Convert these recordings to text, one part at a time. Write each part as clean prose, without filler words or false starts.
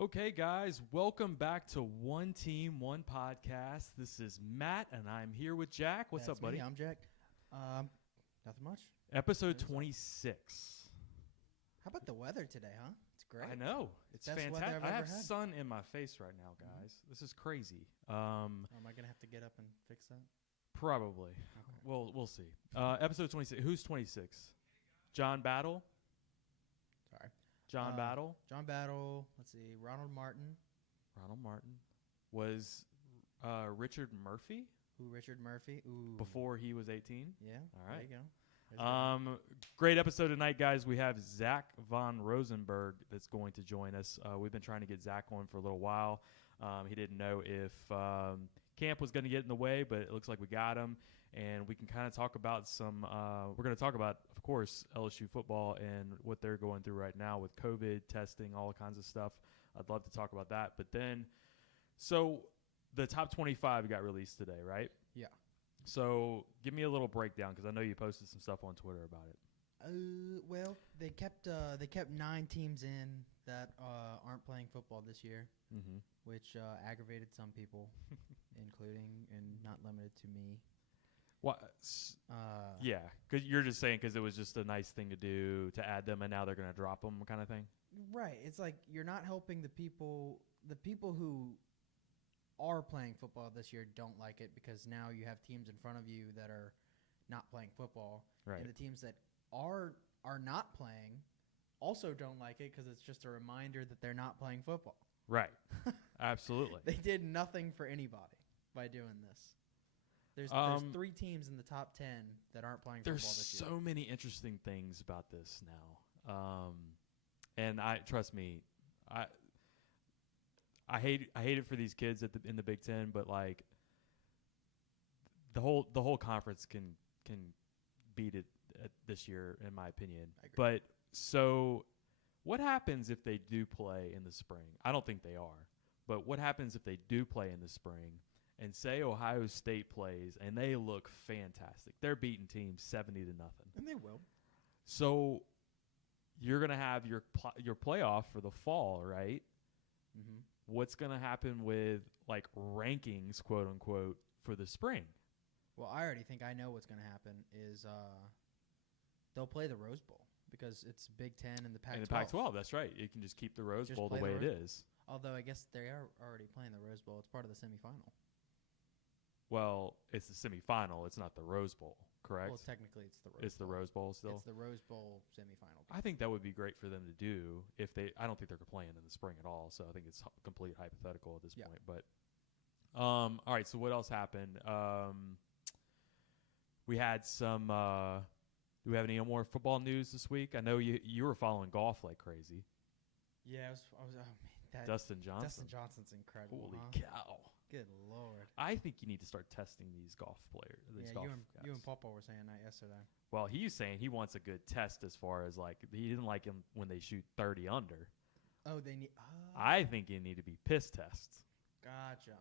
Okay, guys, welcome back to One Team, One Podcast. This is Matt, and I'm here with Jack. What's That's up, buddy? Me. I'm Jack. Nothing much. Episode 26. How about the weather today, huh? It's great. I know. It's Best weather fantastic. I've I ever have had. sun in my face right now, guys. This is crazy. Am I going to have to get up and fix that? Probably. Okay. We'll see. Episode 26. Who's 26? John Battle? Sorry. John Battle? John Battle. Let's see. Ronald Martin. Ronald Martin. Was Richard Murphy Richard Murphy. Ooh. before he was 18? Yeah. All right. There you go. Great episode tonight, guys. We have Zach von Rosenberg that's going to join us. We've been trying to get Zach on for a little while. He didn't know if camp was going to get in the way, but it looks like we got him. And we can kind of talk about some we're going to talk about, of course, LSU football and what they're going through right now with COVID, testing, all kinds of stuff. I'd love to talk about that. But then, so the top 25 got released today, right? Yeah. So give me a little breakdown because I know you posted some stuff on Twitter about it. Well, they kept 9 teams in that aren't playing football this year, which aggravated some people, including and not limited to me. What? Yeah, because you're just saying because it was just a nice thing to do to add them, and now they're going to drop them, kind of thing. Right. It's like you're not helping the people who are playing football this year don't like it because now you have teams in front of you that are not playing football, right? And the teams that are not playing also don't like it because it's just a reminder that they're not playing football. Right. Absolutely. They did nothing for anybody by doing this. There's 3 teams in the top 10 that aren't playing football this year. There's so many interesting things about this now, and trust me, I hate it for these kids in the Big Ten, but like the whole conference can beat it this year, in my opinion. I agree. But so, what happens if they do play in the spring? I don't think they are, but what happens if they do play in the spring? And say Ohio State plays, and they look fantastic. They're beating teams 70-0. And they will. So you're going to have your playoff for the fall, right? Mm-hmm. What's going to happen with, like, rankings, quote-unquote, for the spring? Well, I already think I know what's going to happen is they'll play the Rose Bowl because it's Big Ten and the Pac-12. In the Pac-12, that's right. You can just keep the Rose Bowl the way it is. Although I guess they are already playing the Rose Bowl. It's part of the semifinal. Well, it's the semifinal. It's not the Rose Bowl, correct? Well, technically, it's the Rose Bowl. It's the Rose Bowl still? It's the Rose Bowl semifinal. I think that would be great for them to do if they – I don't think they're playing in the spring at all, so I think it's complete hypothetical at this point. But all right, so what else happened? We had some do we have any more football news this week? I know you were following golf like crazy. Yeah, I was Dustin Johnson. Dustin Johnson's incredible. Holy huh? cow. Good Lord. I think you need to start testing these golf players. You and Papa were saying that yesterday. Well, he's saying he wants a good test as far as like he didn't like him when they shoot 30 under. Oh, they need. I think you need to be piss tests. Gotcha.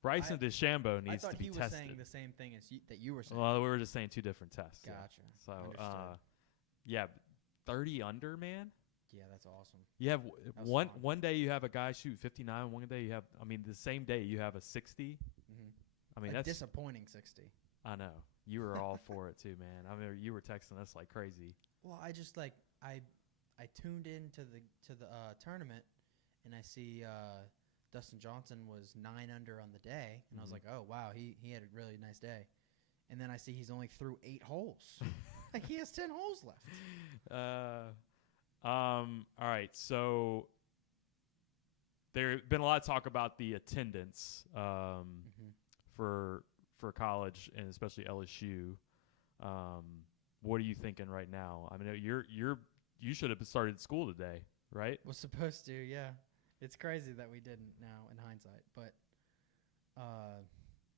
Bryson DeChambeau needs to be tested. I thought he was saying the same thing as that you were saying. Well, we were just saying 2 different tests. Gotcha. Yeah. So, yeah, 30 under, man. Yeah, that's awesome. You have one day you have a guy shoot 59. One day you have, the same day you have a 60. Mm-hmm. I mean, a that's disappointing 60. I know you were all for it too, man. I mean, you were texting us like crazy. Well, I just I tuned into the tournament, and I see Dustin Johnson was 9 under on the day, and I was like, oh wow, he had a really nice day. And then I see he's only through 8 holes. Like he has 10 holes left. All right, so there's been a lot of talk about the attendance for college and especially LSU. What are you thinking right now? I mean, you should have started school today, right? Was supposed to, yeah. It's crazy that we didn't now in hindsight, but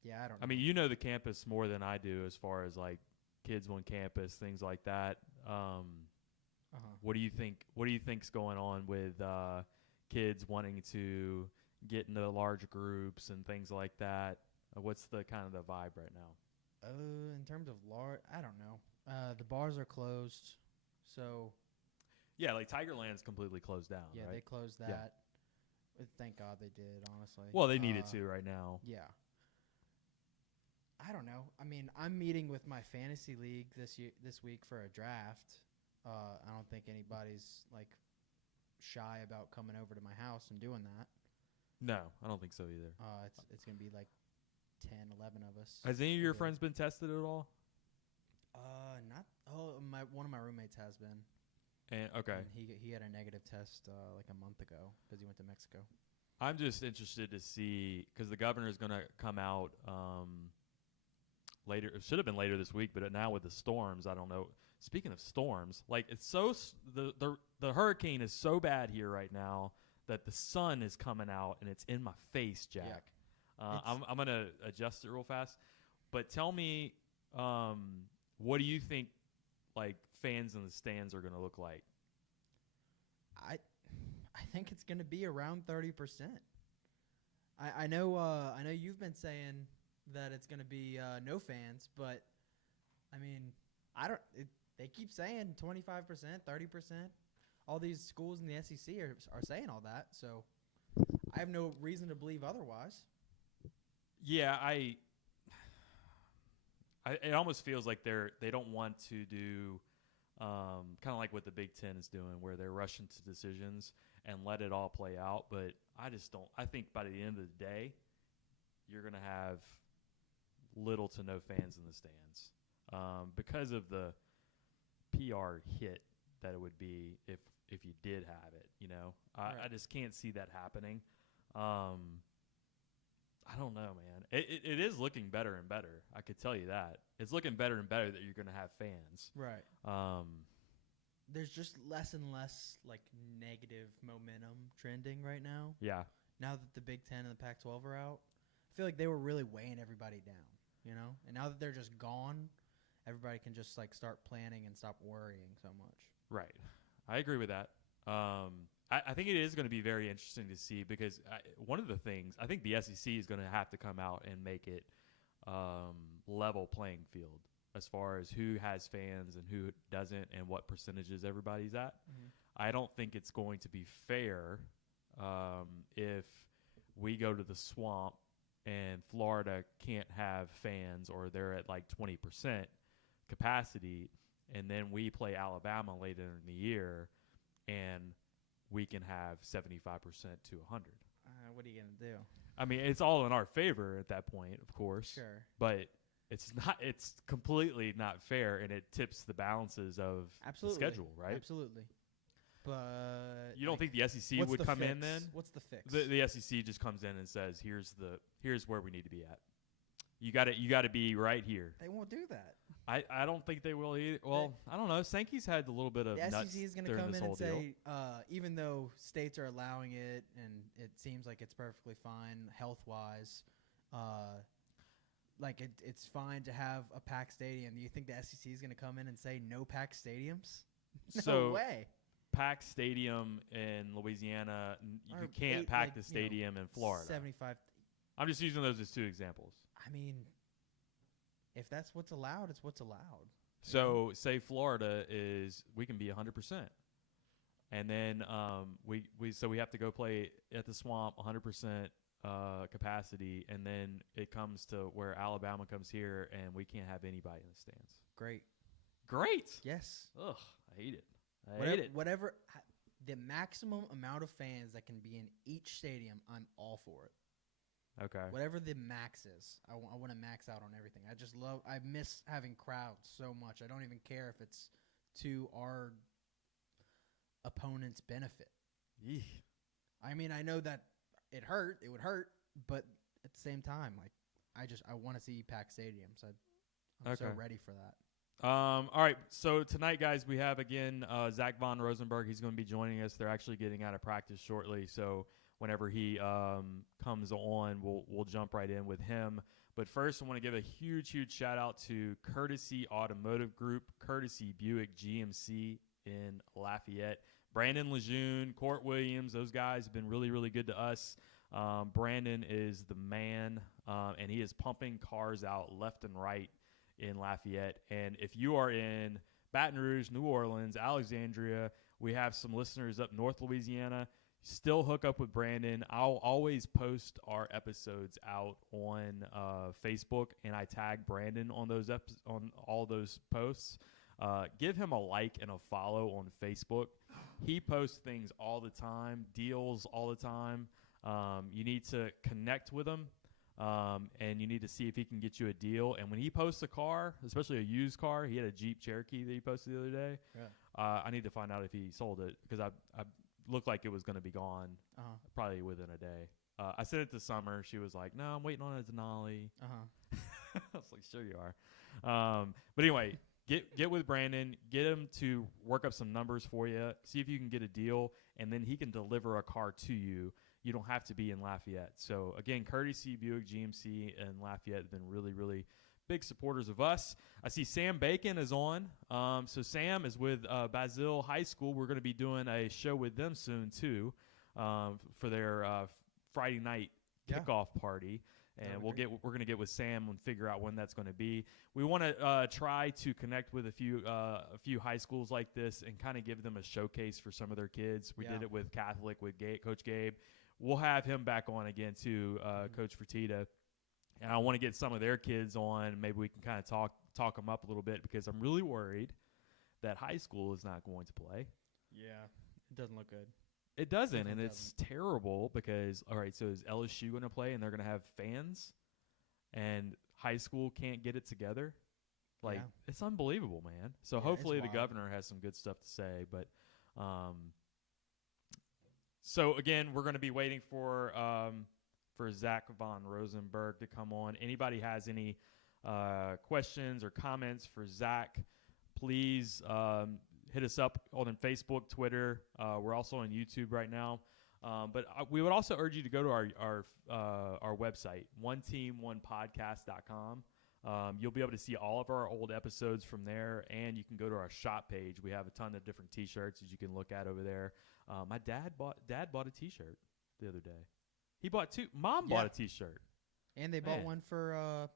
yeah, I don't know. I mean, you know the campus more than I do as far as like kids on campus, things like that. What do you think? What do you think's going on with kids wanting to get into large groups and things like that? What's the kind of the vibe right now? In terms of large, I don't know. The bars are closed, so yeah, like Tigerland's completely closed down. Yeah, right? they closed that. Thank God they did, honestly. Well, they needed to right now. Yeah. I don't know. I mean, I'm meeting with my fantasy league this week for a draft. I don't think anybody's like shy about coming over to my house and doing that. No, I don't think so either. It's going to be like 10, 11 of us. Has any of your friends been tested at all? Not. One of my roommates has been. And okay. And he had a negative test like a month ago because he went to Mexico. I'm just interested to see because the governor is going to come out later. It should have been later this week, but now with the storms, I don't know. Speaking of storms, like it's so the hurricane is so bad here right now that the sun is coming out and it's in my face, Jack. Yeah. I'm gonna adjust it real fast, but tell me, what do you think, like fans in the stands are gonna look like? I think it's gonna be around 30%. I know you've been saying that it's gonna be no fans, but I mean they keep saying 25%, 30%. All these schools in the SEC are saying all that, so I have no reason to believe otherwise. Yeah, it almost feels like they don't want to do kind of like what the Big Ten is doing, where they're rushing to decisions and let it all play out. But I just don't. I think by the end of the day, you're going to have little to no fans in the stands because of the PR hit that it would be if you did have it. You know, Right. I just can't see that happening. I don't know, man. It is looking better and better. I could tell you that. It's looking better and better that you're going to have fans. Right. There's just less and less like negative momentum trending right now. Yeah. Now that the Big Ten and the Pac-12 are out, I feel like they were really weighing everybody down, you know? And now that they're just gone, everybody can just like start planning and stop worrying so much. Right. I agree with that. I think it is going to be very interesting to see because one of the things, I think the SEC is going to have to come out and make it level playing field as far as who has fans and who doesn't and what percentages everybody's at. Mm-hmm. I don't think it's going to be fair if we go to the Swamp and Florida can't have fans or they're at like 20% capacity, and then we play Alabama later in the year and we can have 75% to 100. What are you going to do? I mean, it's all in our favor at that point, of course. Sure. But it's completely not fair, and it tips the balances of the schedule, right? Absolutely. But you don't think the SEC would come in then? What's the fix? The SEC just comes in and says, here's where we need to be at. You got to be right here. They won't do that. I don't think they will either. Well, I don't know. Sankey's had a little bit of the nuts SEC is going to come in and say, even though states are allowing it and it seems like it's perfectly fine health-wise, like it's fine to have a packed stadium. Do you think the SEC is going to come in and say no packed stadiums? No way. Packed stadium in Louisiana, you can't pack the stadium in Florida. 75. I'm just using those as two examples. I mean, if that's what's allowed, it's what's allowed. So say Florida we can be 100%. And then we have to go play at the Swamp 100% capacity, and then it comes to where Alabama comes here and we can't have anybody in the stands. Great. Yes. Ugh, I hate it. Whatever the maximum amount of fans that can be in each stadium, I'm all for it. Okay. Whatever the max is, I want to max out on everything. I miss having crowds so much. I don't even care if it's to our opponent's benefit. Eesh. I mean, I know that it would hurt, but at the same time, like, I want to see packed stadiums. I'm so ready for that. All right, so tonight, guys, we have, again, Zach Von Rosenberg. He's going to be joining us. They're actually getting out of practice shortly, so whenever he comes on, we'll jump right in with him. But first, I want to give a huge, huge shout-out to Courtesy Automotive Group, Courtesy Buick GMC in Lafayette. Brandon Lejeune, Court Williams, those guys have been really, really good to us. Brandon is the man, and he is pumping cars out left and right in Lafayette. And if you are in Baton Rouge, New Orleans, Alexandria, we have some listeners up North Louisiana, Still hook up with Brandon. I'll always post our episodes out on Facebook, and I tag Brandon on those on all those posts. Give him a like and a follow on Facebook. He posts things all the time, deals all the time. You need to connect with him, and you need to see if he can get you a deal. And when he posts a car, especially a used car, he had a Jeep Cherokee that he posted the other day. Yeah. I need to find out if he sold it because I looked like it was going to be gone probably within a day. I sent it to Summer. She was like, "No, I'm waiting on a Denali." I was like, "Sure you are." But anyway, get with Brandon. Get him to work up some numbers for you. See if you can get a deal, and then he can deliver a car to you. You don't have to be in Lafayette. So again, Courtesy Buick GMC and Lafayette have been really, really big supporters of us. I see Sam Bacon is on. So Sam is with Basil High School. We're going to be doing a show with them soon too, for their Friday night kickoff party. And we're going to get with Sam and figure out when that's going to be. We want to try to connect with a few high schools like this and kind of give them a showcase for some of their kids. We did it with Catholic with Coach Gabe. We'll have him back on again too, Coach Fertitta. And I want to get some of their kids on. Maybe we can kind of talk them up a little bit because I'm really worried that high school is not going to play. Yeah, it doesn't look good. It doesn't, and it's terrible because, all right, so is LSU going to play and they're going to have fans and high school can't get it together? Like, it's unbelievable, man. So hopefully the governor has some good stuff to say. But so, again, we're going to be waiting for Zach von Rosenberg to come on. Anybody has any questions or comments for Zach, please hit us up on Facebook, Twitter. We're also on YouTube right now. But we would also urge you to go to our website, oneteamonepodcast.com. You'll be able to see all of our old episodes from there, and you can go to our shop page. We have a ton of different T-shirts that you can look at over there. My dad bought a T-shirt the other day. He bought two. Mom bought a T-shirt, and they bought one for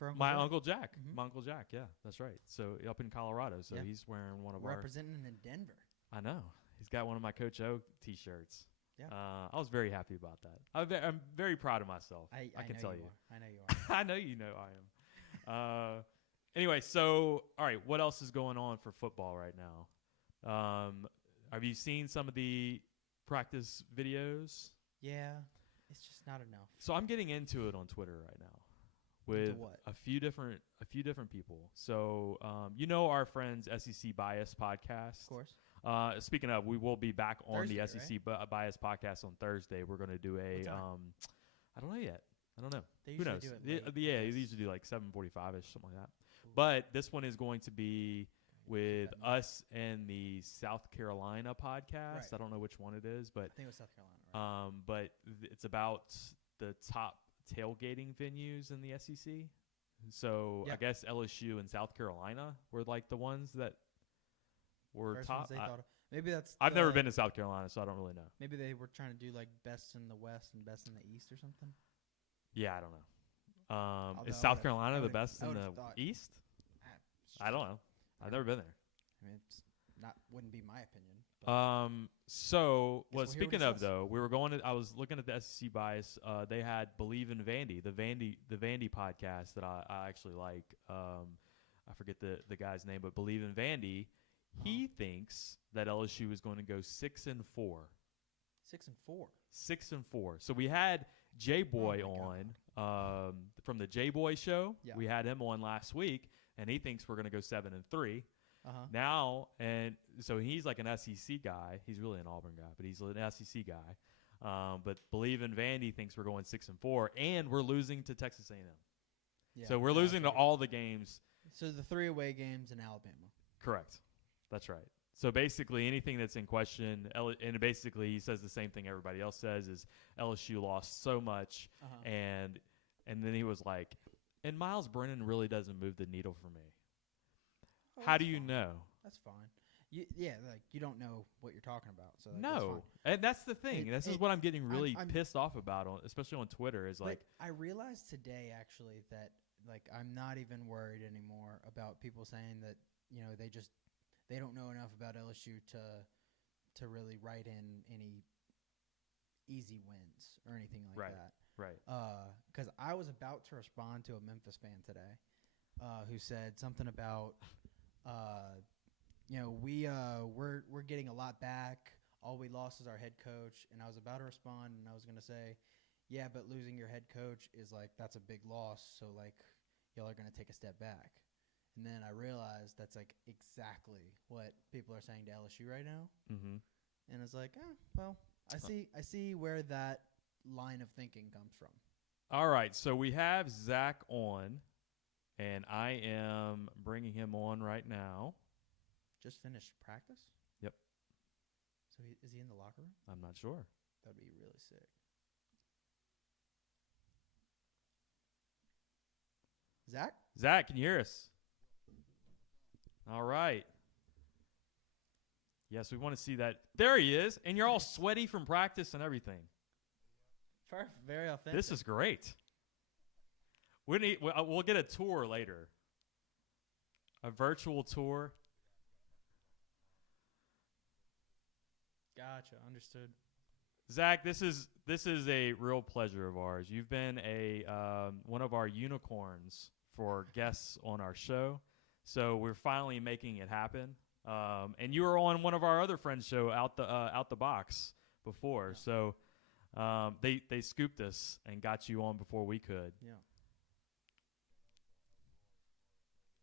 Uncle my Jack. Uncle Jack. My Uncle Jack. Yeah, that's right. So up in Colorado. So he's wearing one of representing in Denver. I know. He's got one of my Coach O T-shirts. Yeah. I was very happy about that. I'm very proud of myself. I can tell you. I know you are. I know you know I am. Anyway, so all right, what else is going on for football right now? Have you seen some of the practice videos? Yeah, it's just not enough. So I'm getting into it on Twitter right now with a few different people. So our friends SEC Bias podcast. Of course. Speaking of, we will be back on Thursday, the SEC Bias podcast on Thursday. We're going to do a I don't know yet. I don't know. Who knows? Do it late, they usually do like 7:45ish, something like that. Cool. But this one is going to be with us and the South Carolina podcast. Right. I don't know which one it is, but I think it was South Carolina. Right? But it's about the top tailgating venues in the SEC. So I guess LSU and South Carolina were like the ones that were First top. ones they thought of. Maybe that's. I've never been to South Carolina, so I don't really know. Maybe they were trying to do like best in the West and best in the East or something. Yeah, I don't know. Is South Carolina the best in the East? I don't know. I've never been there. I mean, it's wouldn't be my opinion. So speaking of though, I was looking at the SEC Bias. They had Believe in Vandy, the Vandy podcast that I actually like. I forget the guy's name, but Believe in Vandy. He thinks that LSU is going to go 6-4. 6-4. 6-4. So we had J Boy on from the J Boy show. Yeah. We had him on last week, and he thinks we're going to go 7-3. Now, and so he's like an SEC guy. He's really an Auburn guy, but he's an SEC guy. But Believe in Vandy thinks we're going 6-4, and we're losing to Texas A&M. Yeah, so we're losing to all the games. So the 3 away games in Alabama. Correct. That's right. So basically anything that's in question, and basically he says the same thing everybody else says, is LSU lost so much, and then he was like, and Miles Brennan really doesn't move the needle for me. Oh, how do you know? That's fine. Like you don't know what you're talking about. So no, and that's the thing. This is what I'm getting really pissed off about, especially on Twitter. Is like I realized today actually that like I'm not even worried anymore about people saying that they don't know enough about LSU to really write in any easy wins or anything like Right. that. Right. Because I was about to respond to a Memphis fan today, who said something about, we're getting a lot back. All we lost is our head coach. And I was about to respond, and I was gonna say, yeah, but losing your head coach is like that's a big loss. So like y'all are gonna take a step back. And then I realized that's like exactly what people are saying to LSU right now. Mm-hmm. And it's like, well, I see where that line of thinking comes from. All right. So we have Zach on, and I am bringing him on right now. Just finished practice? Yep. So is he in the locker room? I'm not sure. That'd be really sick. Zach? Zach, can you hear us? All right. Yes, we want to see that. There he is, and you're all sweaty from practice and everything. Perfect. Very authentic. This is great. We'll get a tour later. A virtual tour. Gotcha. Understood. Zach, this is a real pleasure of ours. You've been one of our unicorns for guests on our show, so we're finally making it happen. And you were on one of our other friends' show, Out the Box, before, so they scooped us and got you on before we could. Yeah.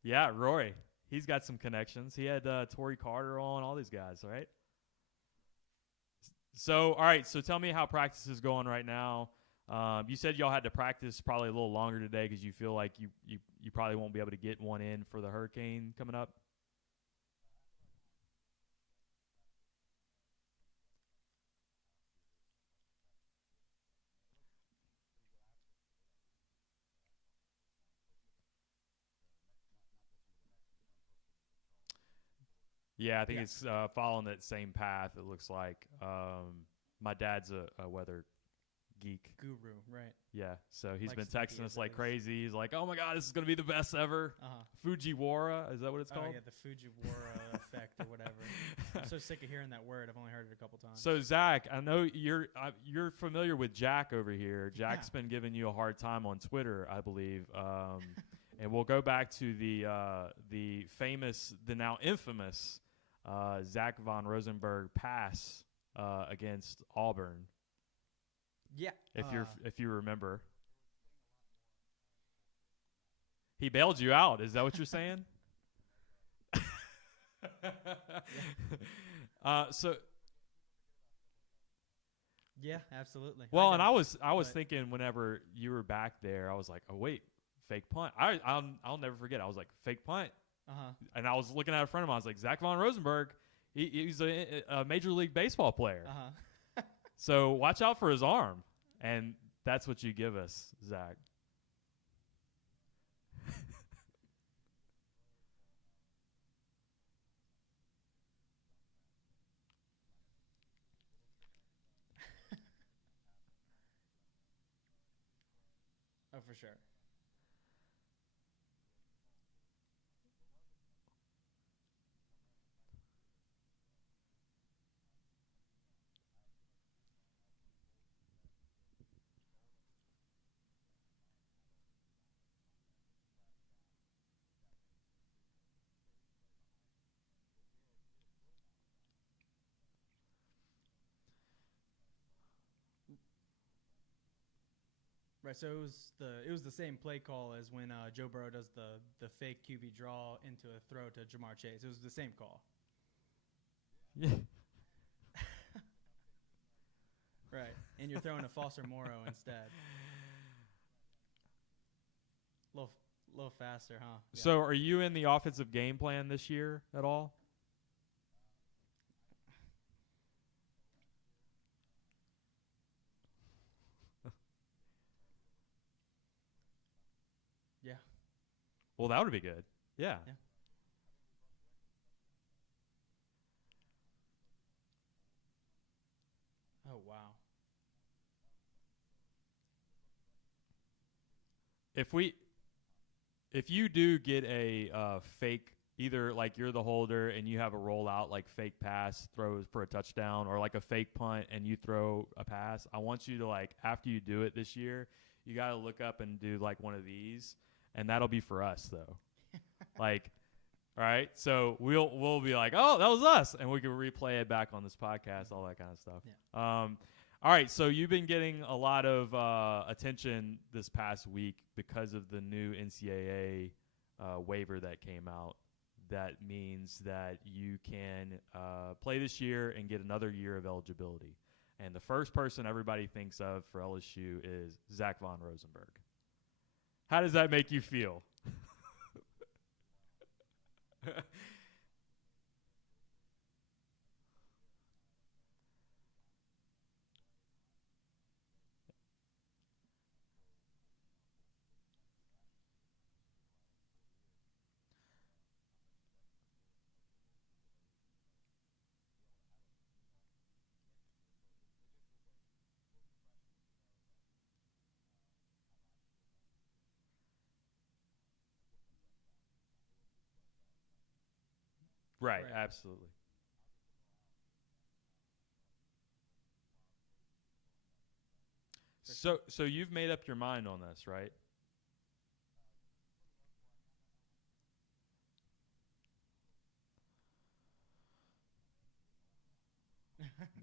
Yeah, Roy. He's got some connections. He had Torrey Carter on, all these guys, right? So, all right. So, tell me how practice is going right now. You said y'all had to practice probably a little longer today because you feel like you probably won't be able to get one in for the hurricane coming up. Yeah, I think it's following that same path. It looks like my dad's a weather geek. Guru, right. Yeah, so he's Like been Sneaky texting as us it like is. crazy. He's like, "Oh my god, this is gonna be the best ever." Fujiwara, is that what it's Oh, called? yeah, the Fujiwara effect or whatever. I'm so sick of hearing that word. I've only heard it a couple times. So Zach, I know you're familiar with Jack over here. Jack's been giving you a hard time on Twitter, I believe. And we'll go back to the famous, the now infamous Zach von Rosenberg pass against Auburn. Yeah. If you remember, he bailed you out. Is that what you're saying? So yeah, absolutely. well, and I was thinking whenever you were back there, I was like, oh wait, fake punt. I'll never forget. I was like, fake punt. And I was looking at a friend of mine. I was like, Zach von Rosenberg. He's a Major League Baseball player. So watch out for his arm. And that's what you give us, Zach. Oh, for sure. Right, so it was the same play call as when Joe Burrow does the fake QB draw into a throw to Jamar Chase. It was the same call. Yeah. Right, and you're throwing to Foster Morrow instead. Little faster, huh? Yeah. So are you in the offensive game plan this year at all? Yeah. Well, that would be good. Yeah. Yeah. Oh, wow. If you do get a fake either like you're the holder and you have a rollout like fake pass throw for a touchdown, or like a fake punt and you throw a pass. I want you to, like, after you do it this year, you got to look up and do like one of these, and that'll be for us though. Like, all right, so we'll be like, oh, that was us, and we can replay it back on this podcast, all that kind of stuff. Yeah. All right, so you've been getting a lot of attention this past week because of the new NCAA waiver that came out. That means that you can play this year and get another year of eligibility. And the first person everybody thinks of for LSU is Zach von Rosenberg. How does that make you feel? Right, Right. absolutely. For sure. So you've made up your mind on this, right?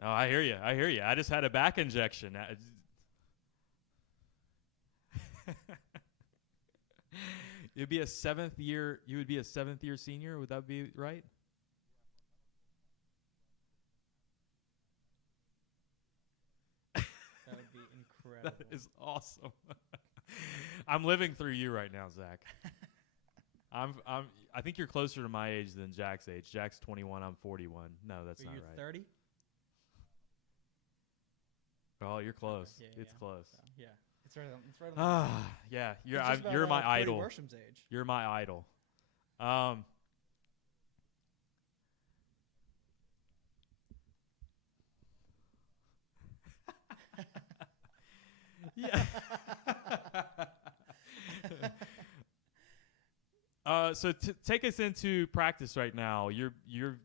No, I hear you. I hear you. I just had a back injection. You'd be a seventh year. You would be a seventh year senior. Would that be right? That would be That incredible. is awesome. I'm living through you right now, Zach. I think you're closer to my age than Jack's age. Jack's 21. I'm 41. No, that's Are not you right. 30? Oh, you're close. Yeah, It's yeah. close. So, yeah. It's right on. It's right on. Ah, yeah. You're He's just about, you're my Cody idol. Worsham's age. You're my idol. Um, yeah. So take us into practice right now. You're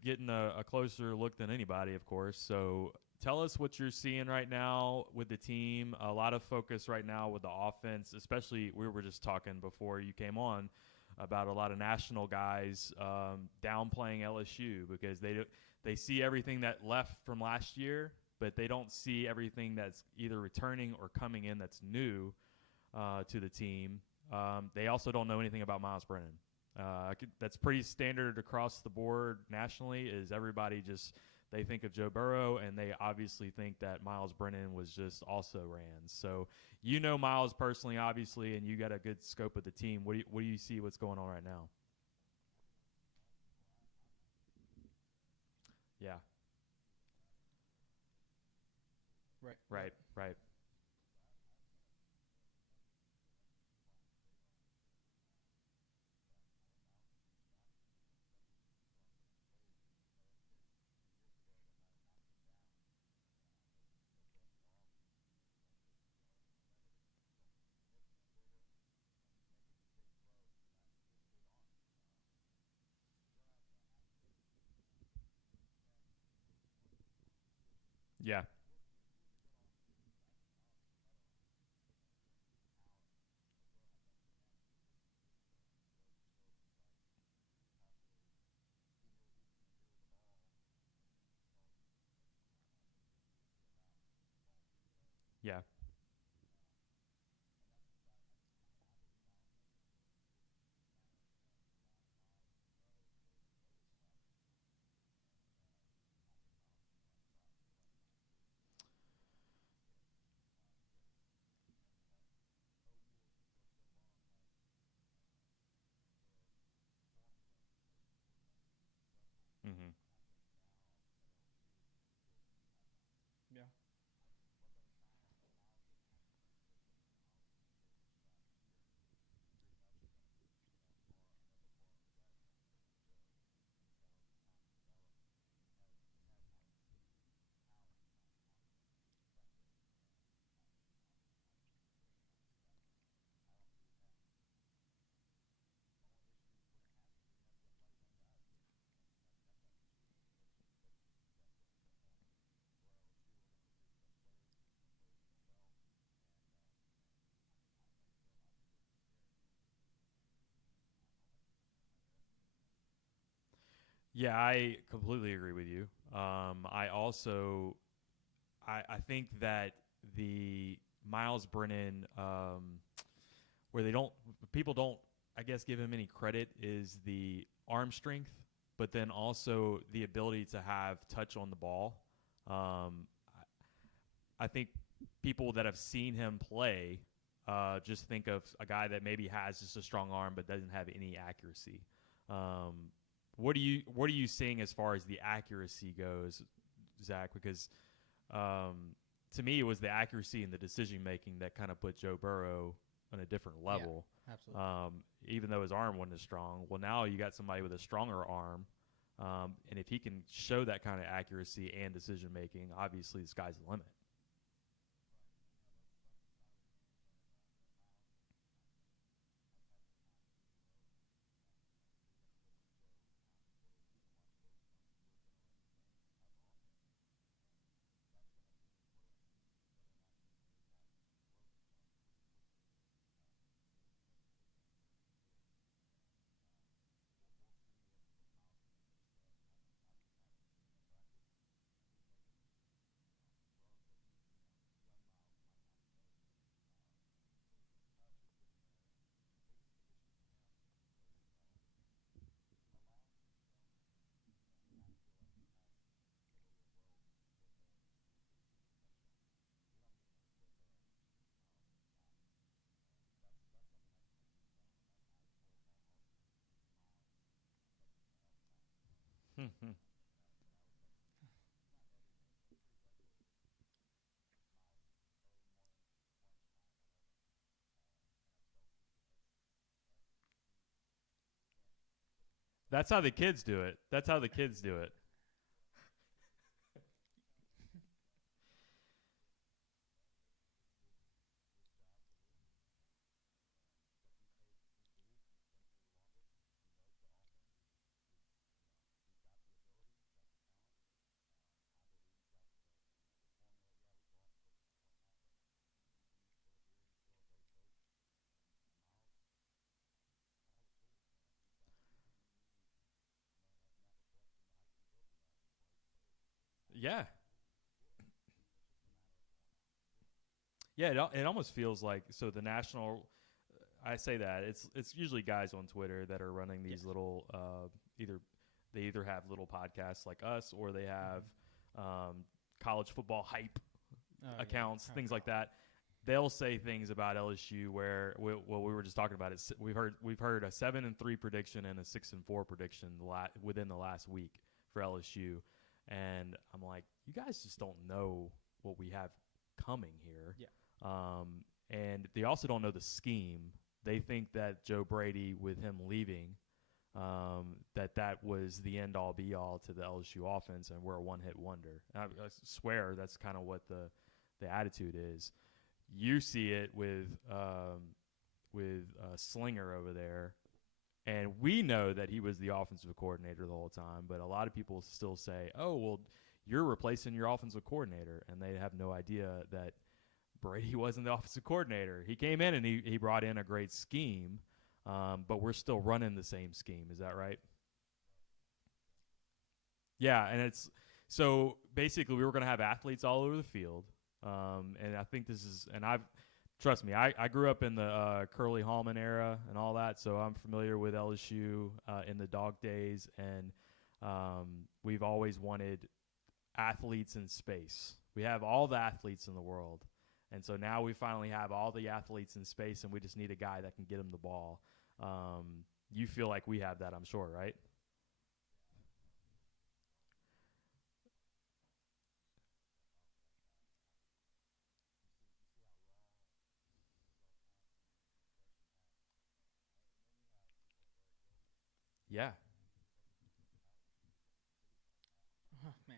getting a closer look than anybody, of course. So tell us what you're seeing right now with the team. A lot of focus right now with the offense, especially we were just talking before you came on about a lot of national guys downplaying LSU because they see everything that left from last year, but they don't see everything that's either returning or coming in that's new to the team. They also don't know anything about Miles Brennan. That's pretty standard across the board nationally. Is everybody just they think of Joe Burrow and they obviously think that Miles Brennan was just also ran. So you know Miles personally, obviously, and you got a good scope of the team. What do you see what's going on right now? Yeah, Right. right, right. Yeah, yeah, mm-hmm. Yeah. Yeah, I completely agree with you. I also I think that the Miles Brennan, where they don't people don't I guess give him any credit is the arm strength, but then also the ability to have touch on the ball. Um, I think people that have seen him play just think of a guy that maybe has just a strong arm but doesn't have any accuracy. Um, what are you seeing as far as the accuracy goes, Zach? Because to me, it was the accuracy and the decision making that kind of put Joe Burrow on a different Yeah, level. absolutely. Even though his arm wasn't as strong, well, now you got somebody with a stronger arm, and if he can show that kind of accuracy and decision making, obviously the sky's the limit. That's how the kids do it. That's how the kids do it. Yeah, yeah. It almost feels like so the national. I say that it's usually guys on Twitter that are running Yes. these little either they either have little podcasts like us or they have Hmm. um, college football hype Oh yeah. accounts, Oh things like god. that. They'll say things about LSU where we were just talking about it. We've heard a 7-3 prediction and a 6-4 prediction within the last week for LSU, and I'm like, you guys just don't know what we have coming here, Yeah. and they also don't know the scheme. They think that Joe Brady, with him leaving, that was the end all be all to the LSU offense, and we're a one hit wonder. I swear that's kind of what the attitude is. You see it with Slinger over there, and we know that he was the offensive coordinator the whole time. But a lot of people still say, "Oh, well, you're replacing your offensive coordinator," and they have no idea that Brady wasn't the offensive coordinator. He came in and he brought in a great scheme, but we're still running the same scheme. Is that right? Yeah, and it's so basically we were going to have athletes all over the field, and I think this is, and I've trust me, I grew up in the Curly Hallman era and all that, so I'm familiar with LSU in the dog days, and we've always wanted athletes in space. We have all the athletes in the world, and so now we finally have all the athletes in space, and we just need a guy that can get him the ball. You feel like we have that, I'm sure, right? Yeah. Oh man.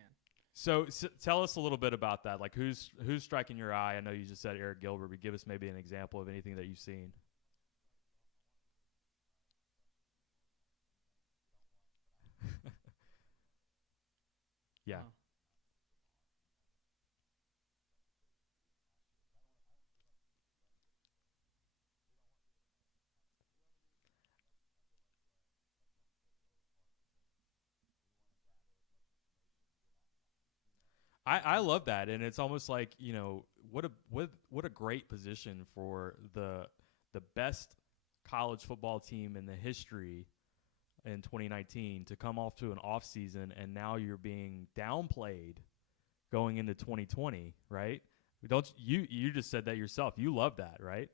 So tell us a little bit about that. Like who's striking your eye? I know you just said Eric Gilbert, but give us maybe an example of anything that you've seen. Yeah. Oh. I love that, and it's almost like, what a great position for the best college football team in the history in 2019 to come off to an off season, and now you're being downplayed going into 2020, right? Don't you just said that yourself? You love that, right?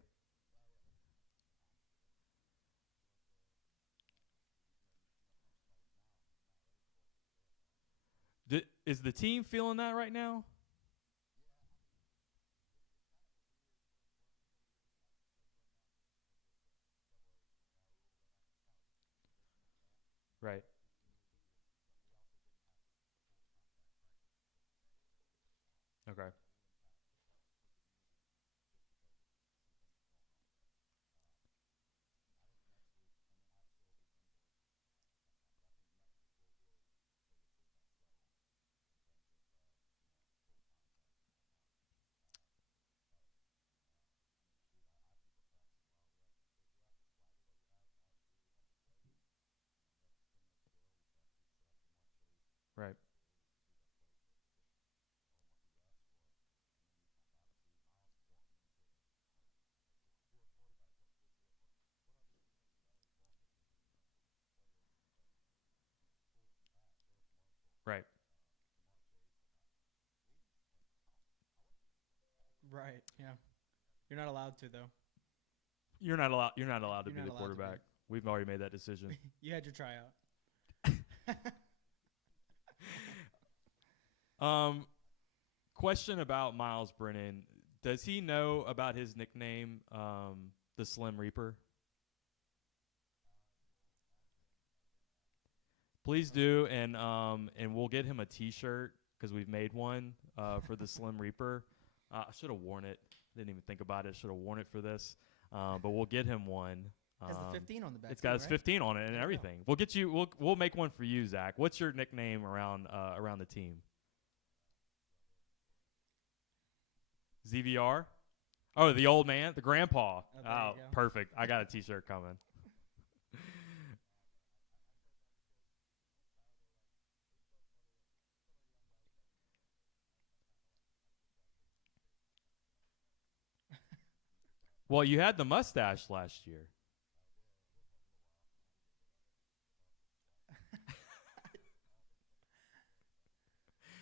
Is the team feeling that right now? Right. Okay. Right. Right. Right. Yeah. You're not allowed to though. You're not allowed to You're be not the allowed to be. quarterback. We've already made that decision. You had your tryout. Um, question about Miles Brennan. Does he know about his nickname, the Slim Reaper? Please Okay. do, and we'll get him a T-shirt because we've made one for the Slim Reaper. I should have worn it. Didn't even think about it. Should have worn it for this, but we'll get him one. Has the 15 on the back It's too, got his right? 15 on it and There we go. everything. We'll get you. We'll make one for you, Zach. What's your nickname around the team? ZVR. Oh, the old man, the grandpa. Oh, there Oh, you go. perfect. I got a T-shirt coming. Well, you had the mustache last year.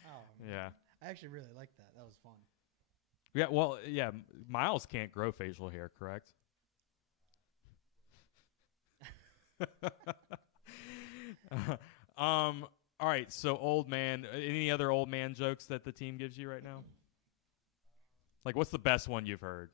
Oh man, Yeah. I actually really liked that. That was fun. Yeah. Well, yeah. Miles can't grow facial hair, correct? um. All right. So, old man. Any other old man jokes that the team gives you right now? Like, what's the best one you've heard?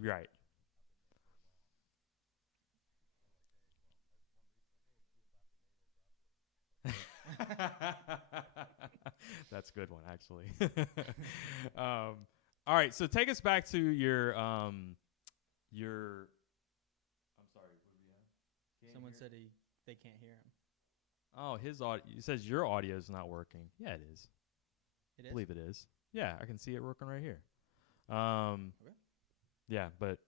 Right. That's a good one, actually. All right. So, take us back to your. I'm sorry. What do we have? Can't Someone hear? said they can't hear him. Oh, his audio. It says your audio is not working. Yeah, it is. It I is. believe it is. Yeah, I can see it working right here. Um, Okay. yeah, but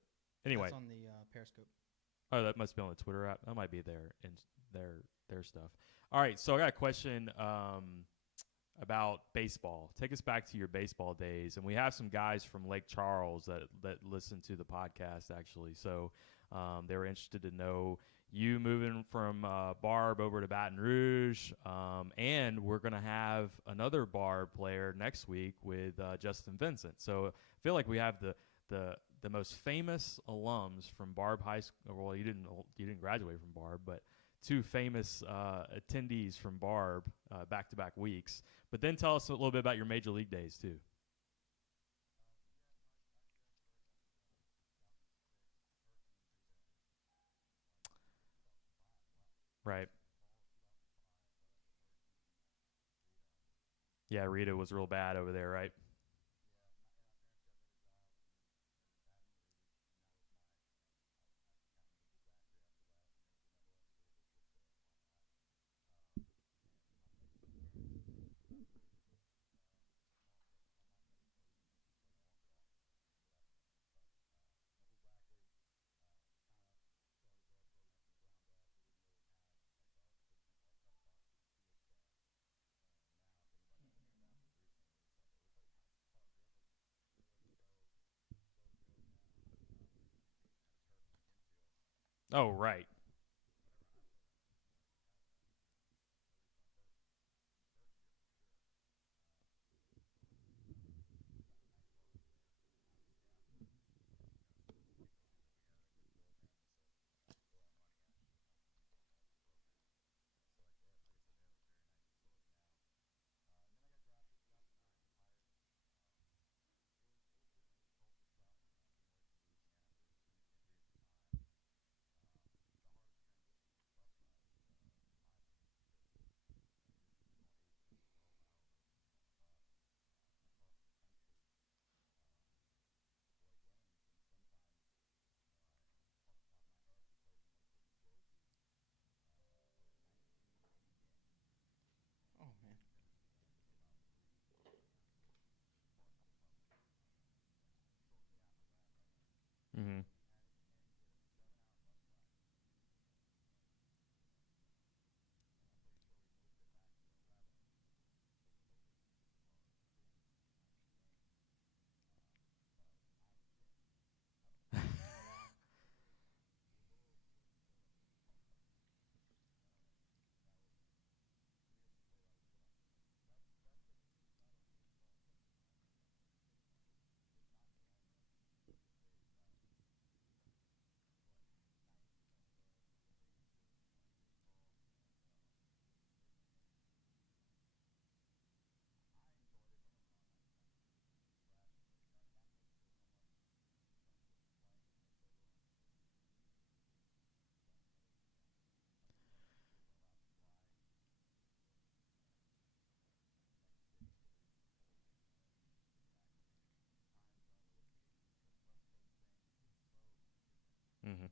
anyway. That's on the Periscope. Oh, that must be on the Twitter app. That might be their stuff. All right, so I got a question about baseball. Take us back to your baseball days, and we have some guys from Lake Charles that listen to the podcast actually. So they were interested to know you moving from Barb over to Baton Rouge, and we're gonna have another Barb player next week with Justin Vincent. So I feel like we have the most famous alums from Barb High School. Well, you didn't graduate from Barb, but two famous attendees from Barb back to back weeks. But then tell us a little bit about your major league days too. Right. Yeah, Rita was real bad over there, right? Oh, right. Oh man. Mm-hmm. Oh wow. Mm-hmm.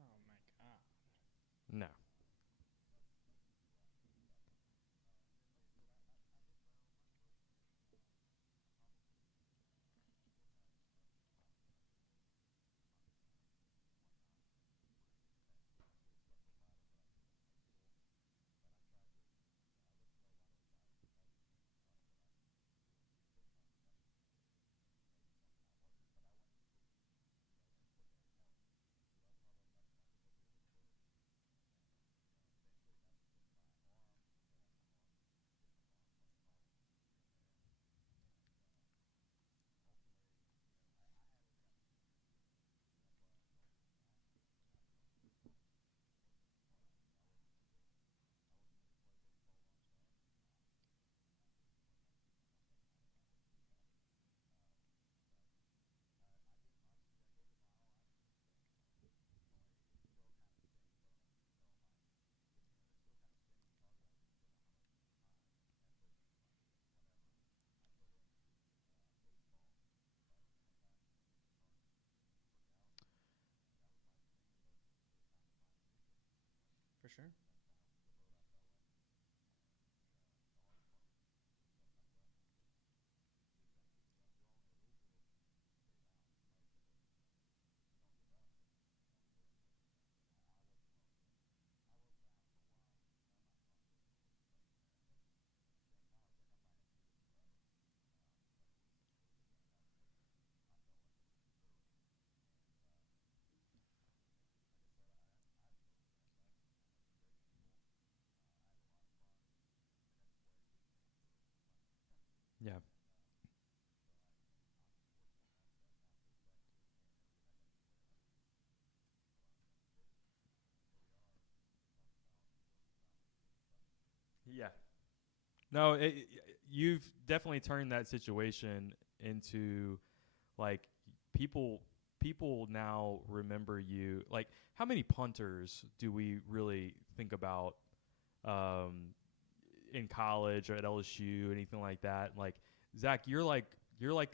Oh my god. No. For sure. Yeah. Yeah. No, you've definitely turned that situation into like people. people now remember you. Like, how many punters do we really think about um, in college or at LSU, anything like that? Like, Zach, you're like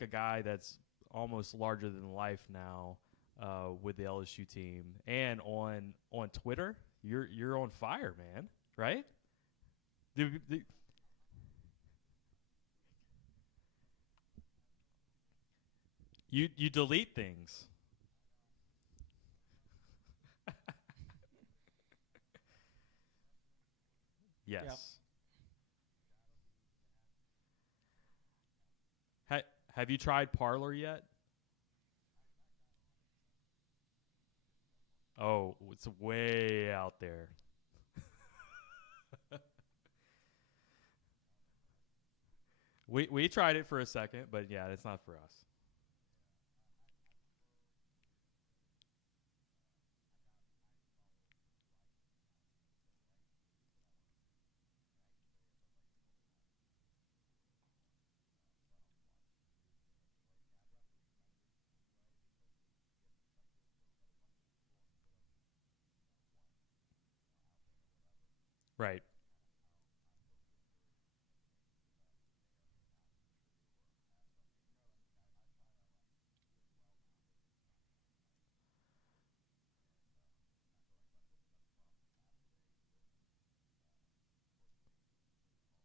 a guy that's almost larger than life now with the LSU team, and on Twitter, you're on fire, man. Right? You delete things. Yep. Yes. Ha- have you tried Parlor yet? Oh, it's way out there. We tried it for a second, but yeah, it's not for us. Right.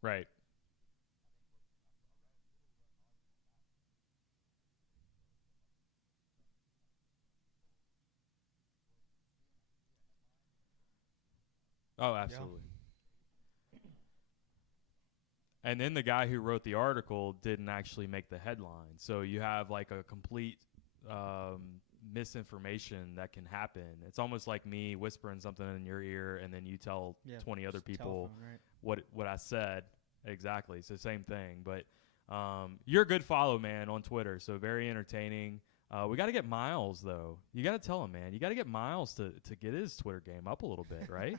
Right. Oh, Yeah. absolutely. And then the guy who wrote the article didn't actually make the headline. So you have like a complete misinformation that can happen. It's almost like me whispering something in your ear and then you tell Yeah. 20 other Just people telephone, right? what I said. Exactly. It's the same thing. But you're a good follow, man, on Twitter. So very entertaining. We got to get Miles, though. You got to tell him, man. You got to get Miles to get his Twitter game up a little bit, right?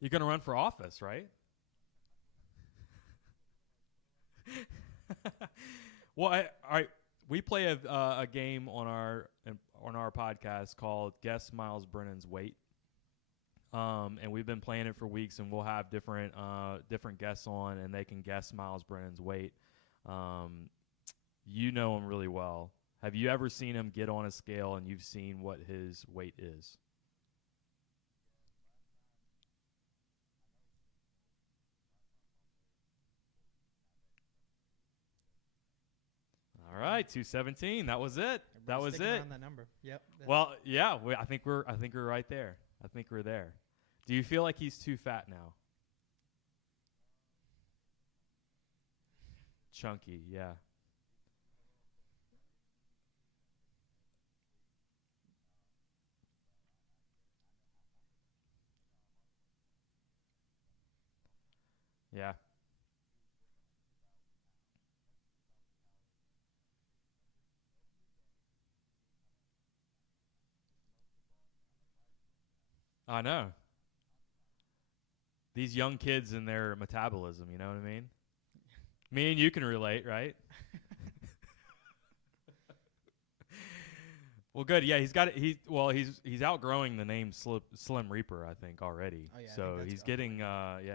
You're going to run for office, right? Well, all right. We play a game on our podcast called Guess Miles Brennan's Weight, and we've been playing it for weeks, and we'll have different guests on, and they can guess Miles Brennan's weight. Um, you know him really well. Have you ever seen him get on a scale and you've seen what his weight is? All right, 217. That was it. That Everybody's was sticking it. around that number. Yep. Well, yeah, I think we're right there. I think we're there. Do you feel like he's too fat now? Chunky, yeah. Yeah. I know. These young kids and their metabolism, you know what I mean? Me and you can relate, right? Well, good. Yeah, he's got it. He's outgrowing the name Slim Reaper, I think, already. Oh yeah. I think So that's he's up there. getting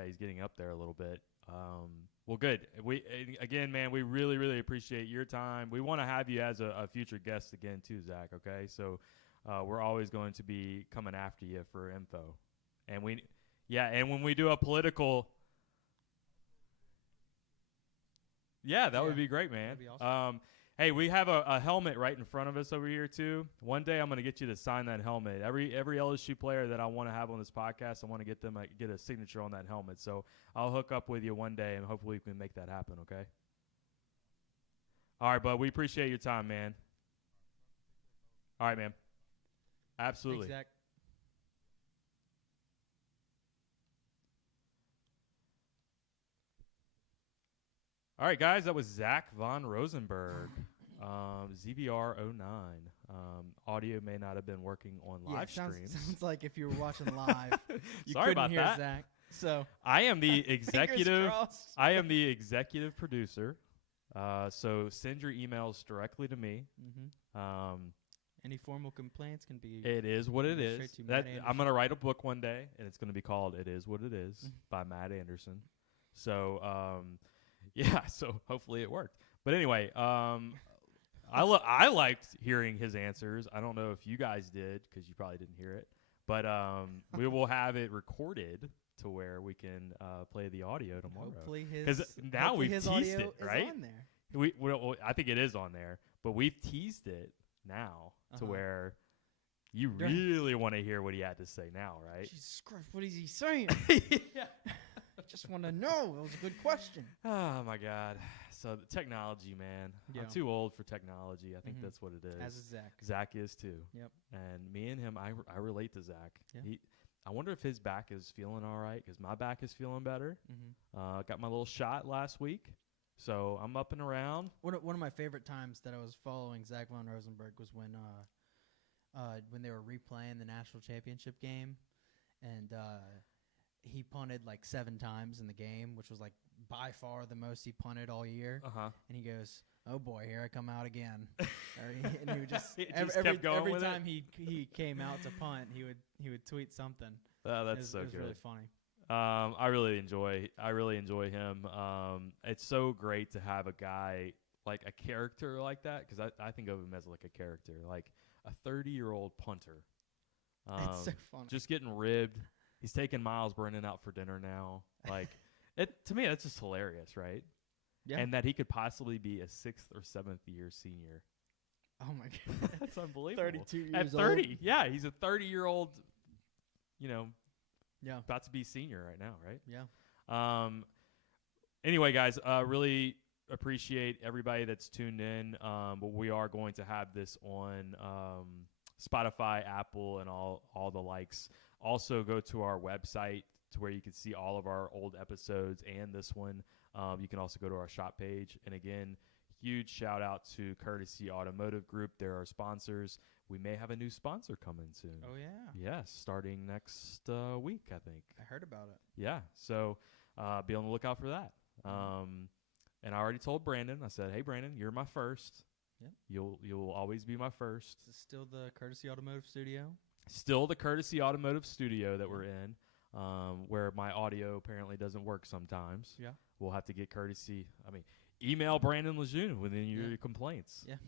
he's getting up there a little bit. Well, good. We again, man, we really appreciate your time. We want to have you as a future guest again too, Zach. Okay, so we're always going to be coming after you for info, and yeah, and when we do a political, yeah, that would Yeah. be great, man. That'd be awesome. Hey, we have a helmet right in front of us over here too. One day I'm going to get you to sign that helmet. Every LSU player that I want to have on this podcast, I want to get them get a signature on that helmet. So I'll hook up with you one day, and hopefully we can make that happen. Okay. All right, bud. We appreciate your time, man. All right, man. Thanks, Absolutely. Zach. All right, guys, that was Zach von Rosenberg, ZVR09. Audio may not have been working on live streams. Sounds like if you were watching live, you Sorry couldn't about hear that. Zach. So I am the executive. crossed. I am the executive producer. So send your emails directly to me. Any formal complaints can be. It is what it straight is. to Matt I'm going to write a book one day, and it's going to be called "It Is What It Is" by Matt Anderson. So, yeah. So hopefully it worked. But anyway, I liked hearing his answers. I don't know if you guys did because you probably didn't hear it. But we will have it recorded to where we can play the audio tomorrow. Hopefully because now we've his teased audio it, is right? on there. Well, I think it is on there, but we've teased it now to where you really want to hear what he had to say now, right? Jesus Christ, what is he saying? Yeah. I just want to know. That was a good question. Oh my God! So the technology, man. Yeah. I'm too old for technology. I think that's what it is. As is Zach. Zach is too. Yep. And me and him, I relate to Zach. Yeah. I wonder if his back is feeling all right because my back is feeling better. Got my little shot last week, so I'm up and around. One of my favorite times that I was following Zach von Rosenberg was when they were replaying the national championship game, and he punted like 7 times in the game, which was like by far the most he punted all year. And he goes, "Oh boy, here I come out again." And he would just, every time he came out to punt, he would tweet something. Oh, that's it was good. Really funny. I really enjoy him. It's so great to have a guy like a character like that because I think of him as like a character, like a 30-year-old punter. It's so funny. Just getting ribbed. He's taking Miles Brennan out for dinner now. Like, to me, that's just hilarious, right? Yeah. And that he could possibly be a 6th or 7th year senior. Oh my God, that's unbelievable. 32 years at 30, old. yeah, he's a 30-year-old. Yeah. About to be senior right now, right? Yeah. Anyway, guys, really appreciate everybody that's tuned in. But we are going to have this on Spotify, Apple, and all the likes. Also, go to our website to where you can see all of our old episodes and this one. You can also go to our shop page. And again, huge shout out to Courtesy Automotive Group. They're our sponsors. We may have a new sponsor coming soon. Oh, yeah. Yes, starting next week, I think. I heard about it. Yeah, so be on the lookout for that. And I already told Brandon. I said, "Hey, Brandon, you're my first. Yep. You'll always be my first." Is this still the Courtesy Automotive Studio? Still the Courtesy Automotive Studio that we're in, where my audio apparently doesn't work sometimes. Yeah. We'll have to get Courtesy. I mean, email Brandon Lejeune with any of your complaints. Yeah.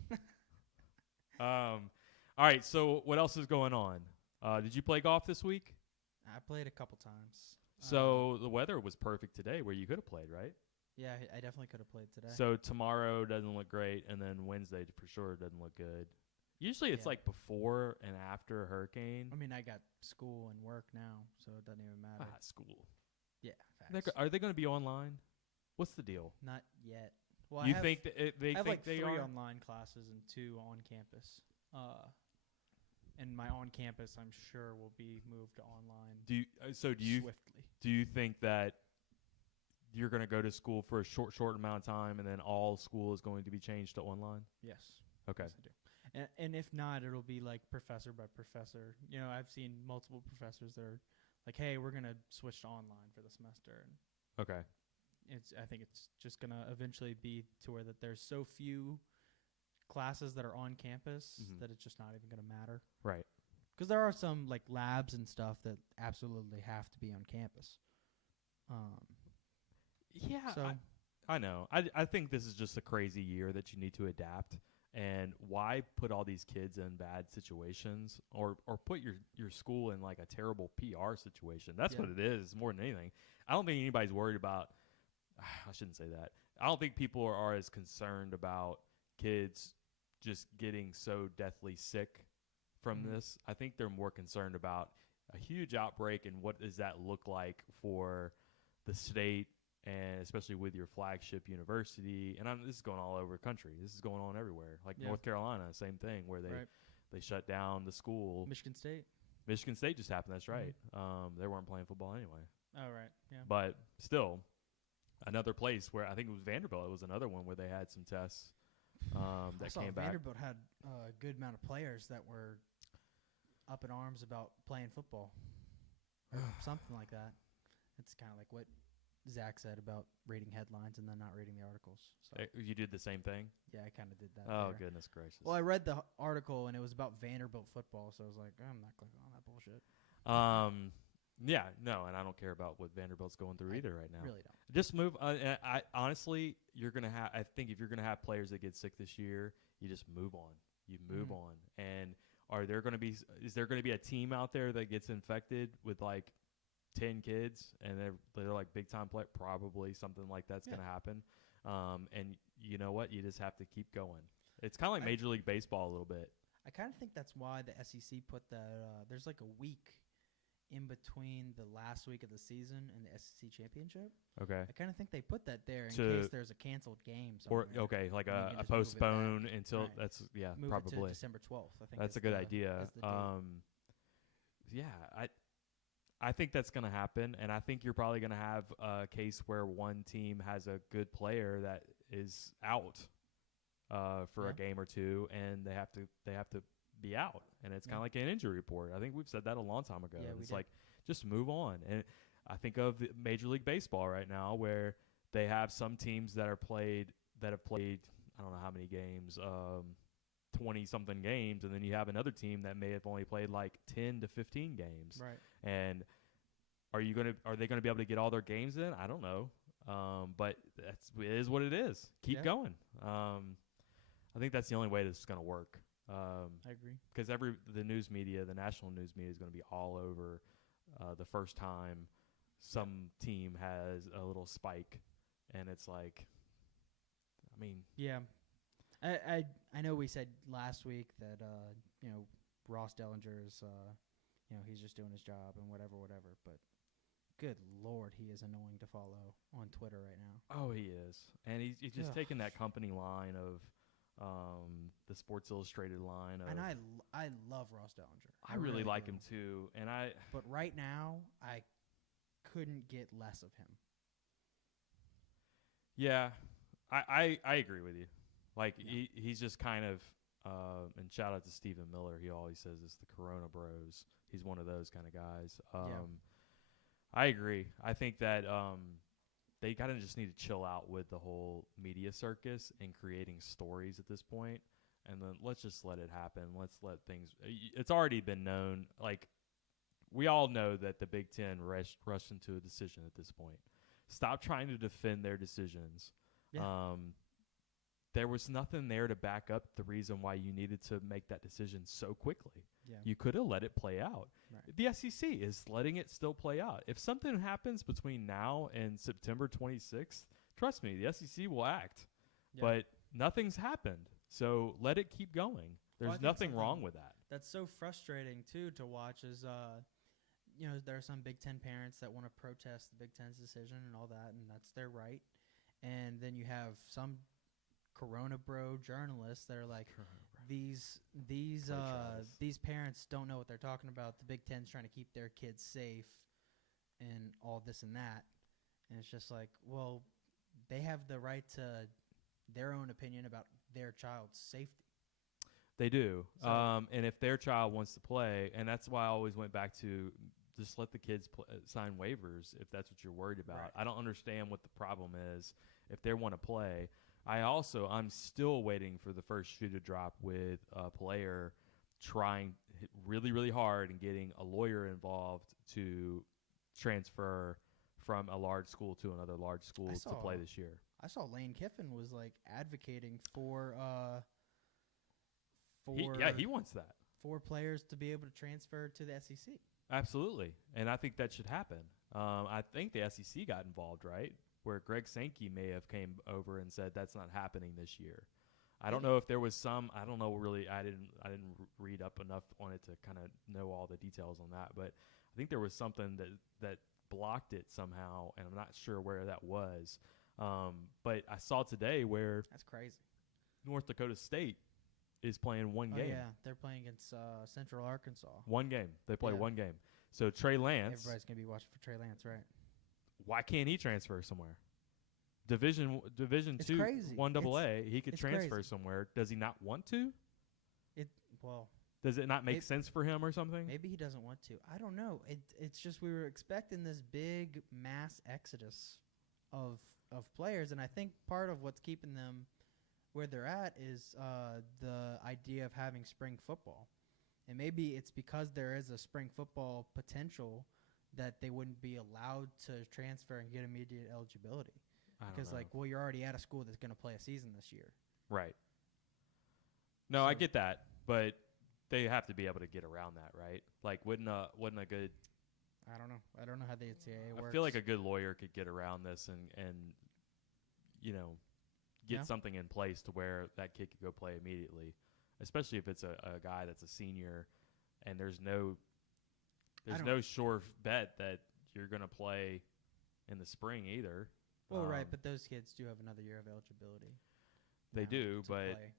All right, so what else is going on? Did you play golf this week? I played a couple times. So the weather was perfect today where you could have played, right? Yeah, I definitely could have played today. So tomorrow doesn't look great, and then Wednesday for sure doesn't look good. Usually it's like before and after a hurricane. I mean, I got school and work now, so it doesn't even matter. School. Yeah, facts. Are they going to be online? What's the deal? Not yet. Well, You I have, think that they I have think like they 3 are? online classes and 2 on campus. And my on campus, I'm sure, will be moved to online. Do you swiftly? Do you think that you're going to go to school for a short amount of time, and then all school is going to be changed to online? Yes. Okay. Yes, I do. And if not, it'll be like professor by professor. You know, I've seen multiple professors that are like, "Hey, we're gonna switch to online for the semester." And Okay. I think it's just gonna eventually be to where that there's so few classes that are on campus that it's just not even gonna matter. Right. Because there are some like labs and stuff that absolutely have to be on campus. Yeah. So I know. I think this is just a crazy year that you need to adapt. And why put all these kids in bad situations or put your school in like a terrible PR situation? That's what it is more than anything. I don't think anybody's worried about – I shouldn't say that. I don't think people are as concerned about kids just getting so deathly sick from this. I think they're more concerned about a huge outbreak and what does that look like for the state, and especially with your flagship university. And this is going all over the country. This is going on everywhere. Like North Carolina, same thing, where they shut down the school. Michigan State just happened. That's right. They weren't playing football anyway. Oh, right. Yeah. But still, another place where I think it was Vanderbilt. It was another one where they had some tests I that saw came back. Vanderbilt had a good amount of players that were up in arms about playing football or something like that. It's kind of like what Zach said about reading headlines and then not reading the articles. So You did the same thing? yeah, I kind of did that. Oh, there. goodness gracious. Well, I read the article and it was about Vanderbilt football, so I was like, I'm not clicking on that bullshit. Yeah, no, and I don't care about what Vanderbilt's going through either right now. Really don't. Just move. I honestly, you're gonna have. I think if you're gonna have players that get sick this year, you just move on. You move on. And are there gonna be? Is there gonna be a team out there that gets infected with like 10 kids and they're like big time play? Probably something like that's gonna happen. And you know what? You just have to keep going. It's kind of like Major League Baseball a little bit. I kind of think that's why the SEC put that. There's like a week in between the last week of the season and the SEC championship. Okay. I kind of think they put that there in case there's a canceled game somewhere. Or okay, like And you a can just postpone until Right. that's move probably it to December 12th. I think that's is a good the- idea. is the date. Yeah, I think that's going to happen, and I think you're probably going to have a case where one team has a good player that is out for a game or two, and they have to be out, and it's kind of like an injury report. I think we've said that a long time ago. Yeah, It's we did. like just move on, and I think of Major League Baseball right now where they have some teams that have played I don't know how many games. 20-something games, and then you have another team that may have only played like 10 to 15 games. Right. And are they gonna be able to get all their games in? I don't know. But it is what it is. Keep going. I think that's the only way this is gonna work. I agree. Because the news media, the national news media, is gonna be all over the first time some team has a little spike, and it's like, I mean, Yeah. I know we said last week that Ross Dellinger is he's just doing his job and whatever, but good Lord, he is annoying to follow on Twitter right now. Oh, he is, and he's just taking that company line of the Sports Illustrated line. And I love Ross Dellinger. I really like him too, and But right now, I couldn't get less of him. Yeah, I agree with you. Like he's just kind of, and shout out to Stephen Miller. He always says it's the Corona Bros. He's one of those kind of guys. I agree. I think that they kind of just need to chill out with the whole media circus and creating stories at this point, and then let's just let it happen. Let's let things. It's already been known. Like we all know that the Big Ten rushed into a decision at this point. Stop trying to defend their decisions. Yeah. There was nothing there to back up the reason why you needed to make that decision so quickly. Yeah. You could have let it play out. Right. The SEC is letting it still play out. If something happens between now and September 26th, trust me, the SEC will act. Yeah. But nothing's happened. So let it keep going. Well, I There's think nothing wrong with that. That's so frustrating too to watch. Is there are some Big Ten parents that want to protest the Big Ten's decision and all that, and that's their right. And then you have some Corona Bro journalists that are like, these parents don't know what they're talking about. The Big Ten's trying to keep their kids safe, and all this and that. And it's just like, well, they have the right to their own opinion about their child's safety. They do. So and if their child wants to play, and that's why I always went back to just let the kids sign waivers if that's what you're worried about. Right. I don't understand what the problem is if they want to play. I'm still waiting for the first shoe to drop with a player trying really, really hard and getting a lawyer involved to transfer from a large school to another large school to play this year. I saw Lane Kiffin was like advocating for he wants that. For players to be able to transfer to the SEC. Absolutely, and I think that should happen. I think the SEC got involved, right? Where Greg Sankey may have came over and said that's not happening this year. I don't know if there was some. I don't know really. I didn't read up enough on it to kind of know all the details on that. But I think there was something that blocked it somehow, and I'm not sure where that was. But I saw today where that's crazy. North Dakota State is playing one game. Yeah, they're playing against Central Arkansas. One game. They play one game. So Trey Lance. Everybody's gonna be watching for Trey Lance, right? Why can't he transfer somewhere? Division It's two, crazy. 1AA. He could it's transfer crazy. somewhere. Does he not want to? Well, Does it not make Maybe- sense for him or something? maybe he doesn't want to. I don't know. It's just we were expecting this big mass exodus of players, and I think part of what's keeping them where they're at is the idea of having spring football, and maybe it's because there is a spring football potential that they wouldn't be allowed to transfer and get immediate eligibility. I don't Because know. well, you're already at a school that's going to play a season this year. Right. No, I So- get that, but they have to be able to get around that, right? Like, wouldn't a good? I don't know. I don't know how the NCAA works. I feel like a good lawyer could get around this and get Yeah. something in place to where that kid could go play immediately, especially if it's a guy that's a senior and there's no sure bet that you're going to play in the spring either. Well, right, but those kids do have another year of eligibility. They now do, to but play.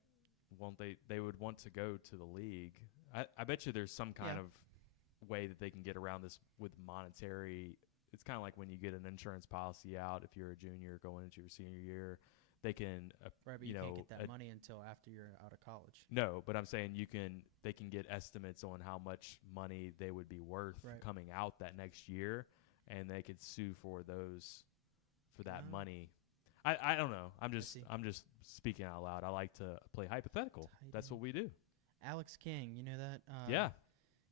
won't they would want to go to the league. I bet you there's some kind Yeah. of way that they can get around this with monetary. It's kind of like when you get an insurance policy out if you're a junior going into your senior year, they can Right, but you can't get that money until after you're out of college. no, but I'm saying they can get estimates on how much money they would be worth Right. coming out that next year, and they could sue for that Oh. money. I don't know. I'm see. just speaking out loud. I like to play hypothetical. Tight That's end. what we do. Alex King, you know that? Yeah.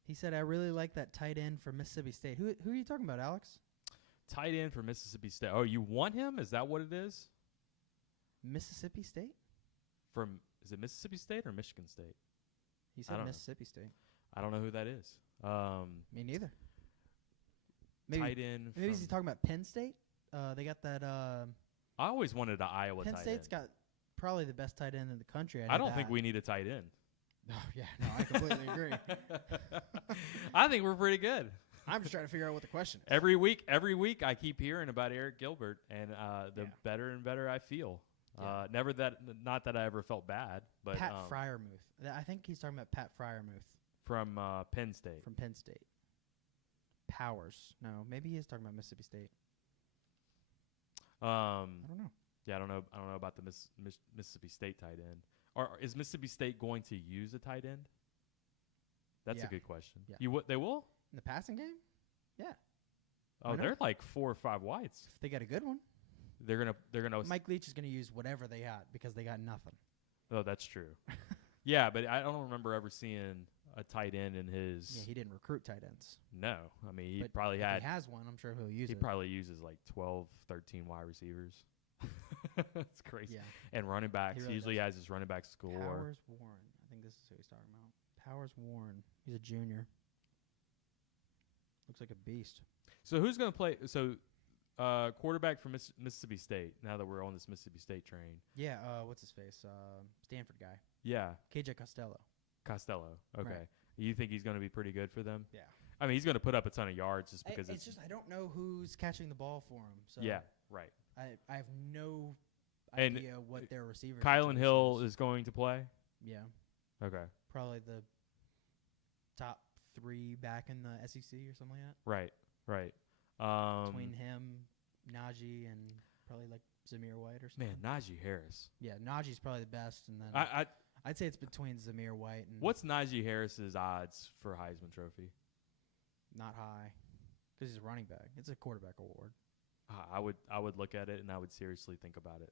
He said, I really like that tight end for Mississippi State. Who are you talking about, Alex? Tight end for Mississippi State. Oh, you want him? Is that what it is? Mississippi State? Is it Mississippi State or Michigan State? He I said don't know. Mississippi State. I don't know who that is. Me neither. Tight end. Maybe he's from- talking about Penn State. They got that. I always wanted an Iowa Penn tight State's end. got probably the best tight end in the country. I don't think we need a tight end. Oh yeah, no, I completely agree. I think we're pretty good. I'm just trying to figure out what the question is. Every week I keep hearing about Eric Gilbert, and the Yeah. better and better I feel. Yeah. Not that I ever felt bad, but Pat Fryermuth. I think he's talking about Pat Fryermuth from Penn State. from Penn State. Powers. No, maybe he is talking about Mississippi State. I don't know. Yeah, I don't know about the Mississippi State tight end. Or is Mississippi State going to use a tight end? That's Yeah. a good question. Yeah. They will? In the passing game? Yeah. Oh, Why not? they're like 4 or 5 whites. If they got a good one. They're gonna. Mike Leach is going to use whatever they got because they got nothing. Oh, that's true. Yeah, but I don't remember ever seeing a tight end in his. Yeah, he didn't recruit tight ends. No, I mean he But probably if had. he has one, I'm sure he'll use He it. probably uses like 12, 13 wide receivers. That's crazy. Yeah. And running backs. He He really usually does. has his running back score. Powers Warren. I think this is who he's talking about. Powers Warren. He's a junior. Looks like a beast. So who's going to play? So quarterback from Mississippi State, now that we're on this Mississippi State train. Yeah, what's his face? Stanford guy. Yeah, KJ Costello. Costello. Okay. Right. You think he's going to be pretty good for them? Yeah. I mean, he's going to put up a ton of yards just because it's just I don't know who's catching the ball for him. So yeah, right. I have no And idea what their receivers. Kylan Hill is going to play? Yeah, Okay. probably the top 3 back in the SEC or something like that. Right. Between him, Najee, and probably like Zamir White or something. Man, Najee Harris. Yeah, Najee's probably the best, and then I'd say it's between Zamir White and What's Najee Harris's odds for Heisman Trophy? not high because he's a running back. It's a quarterback award. I would look at it and I would seriously think about it,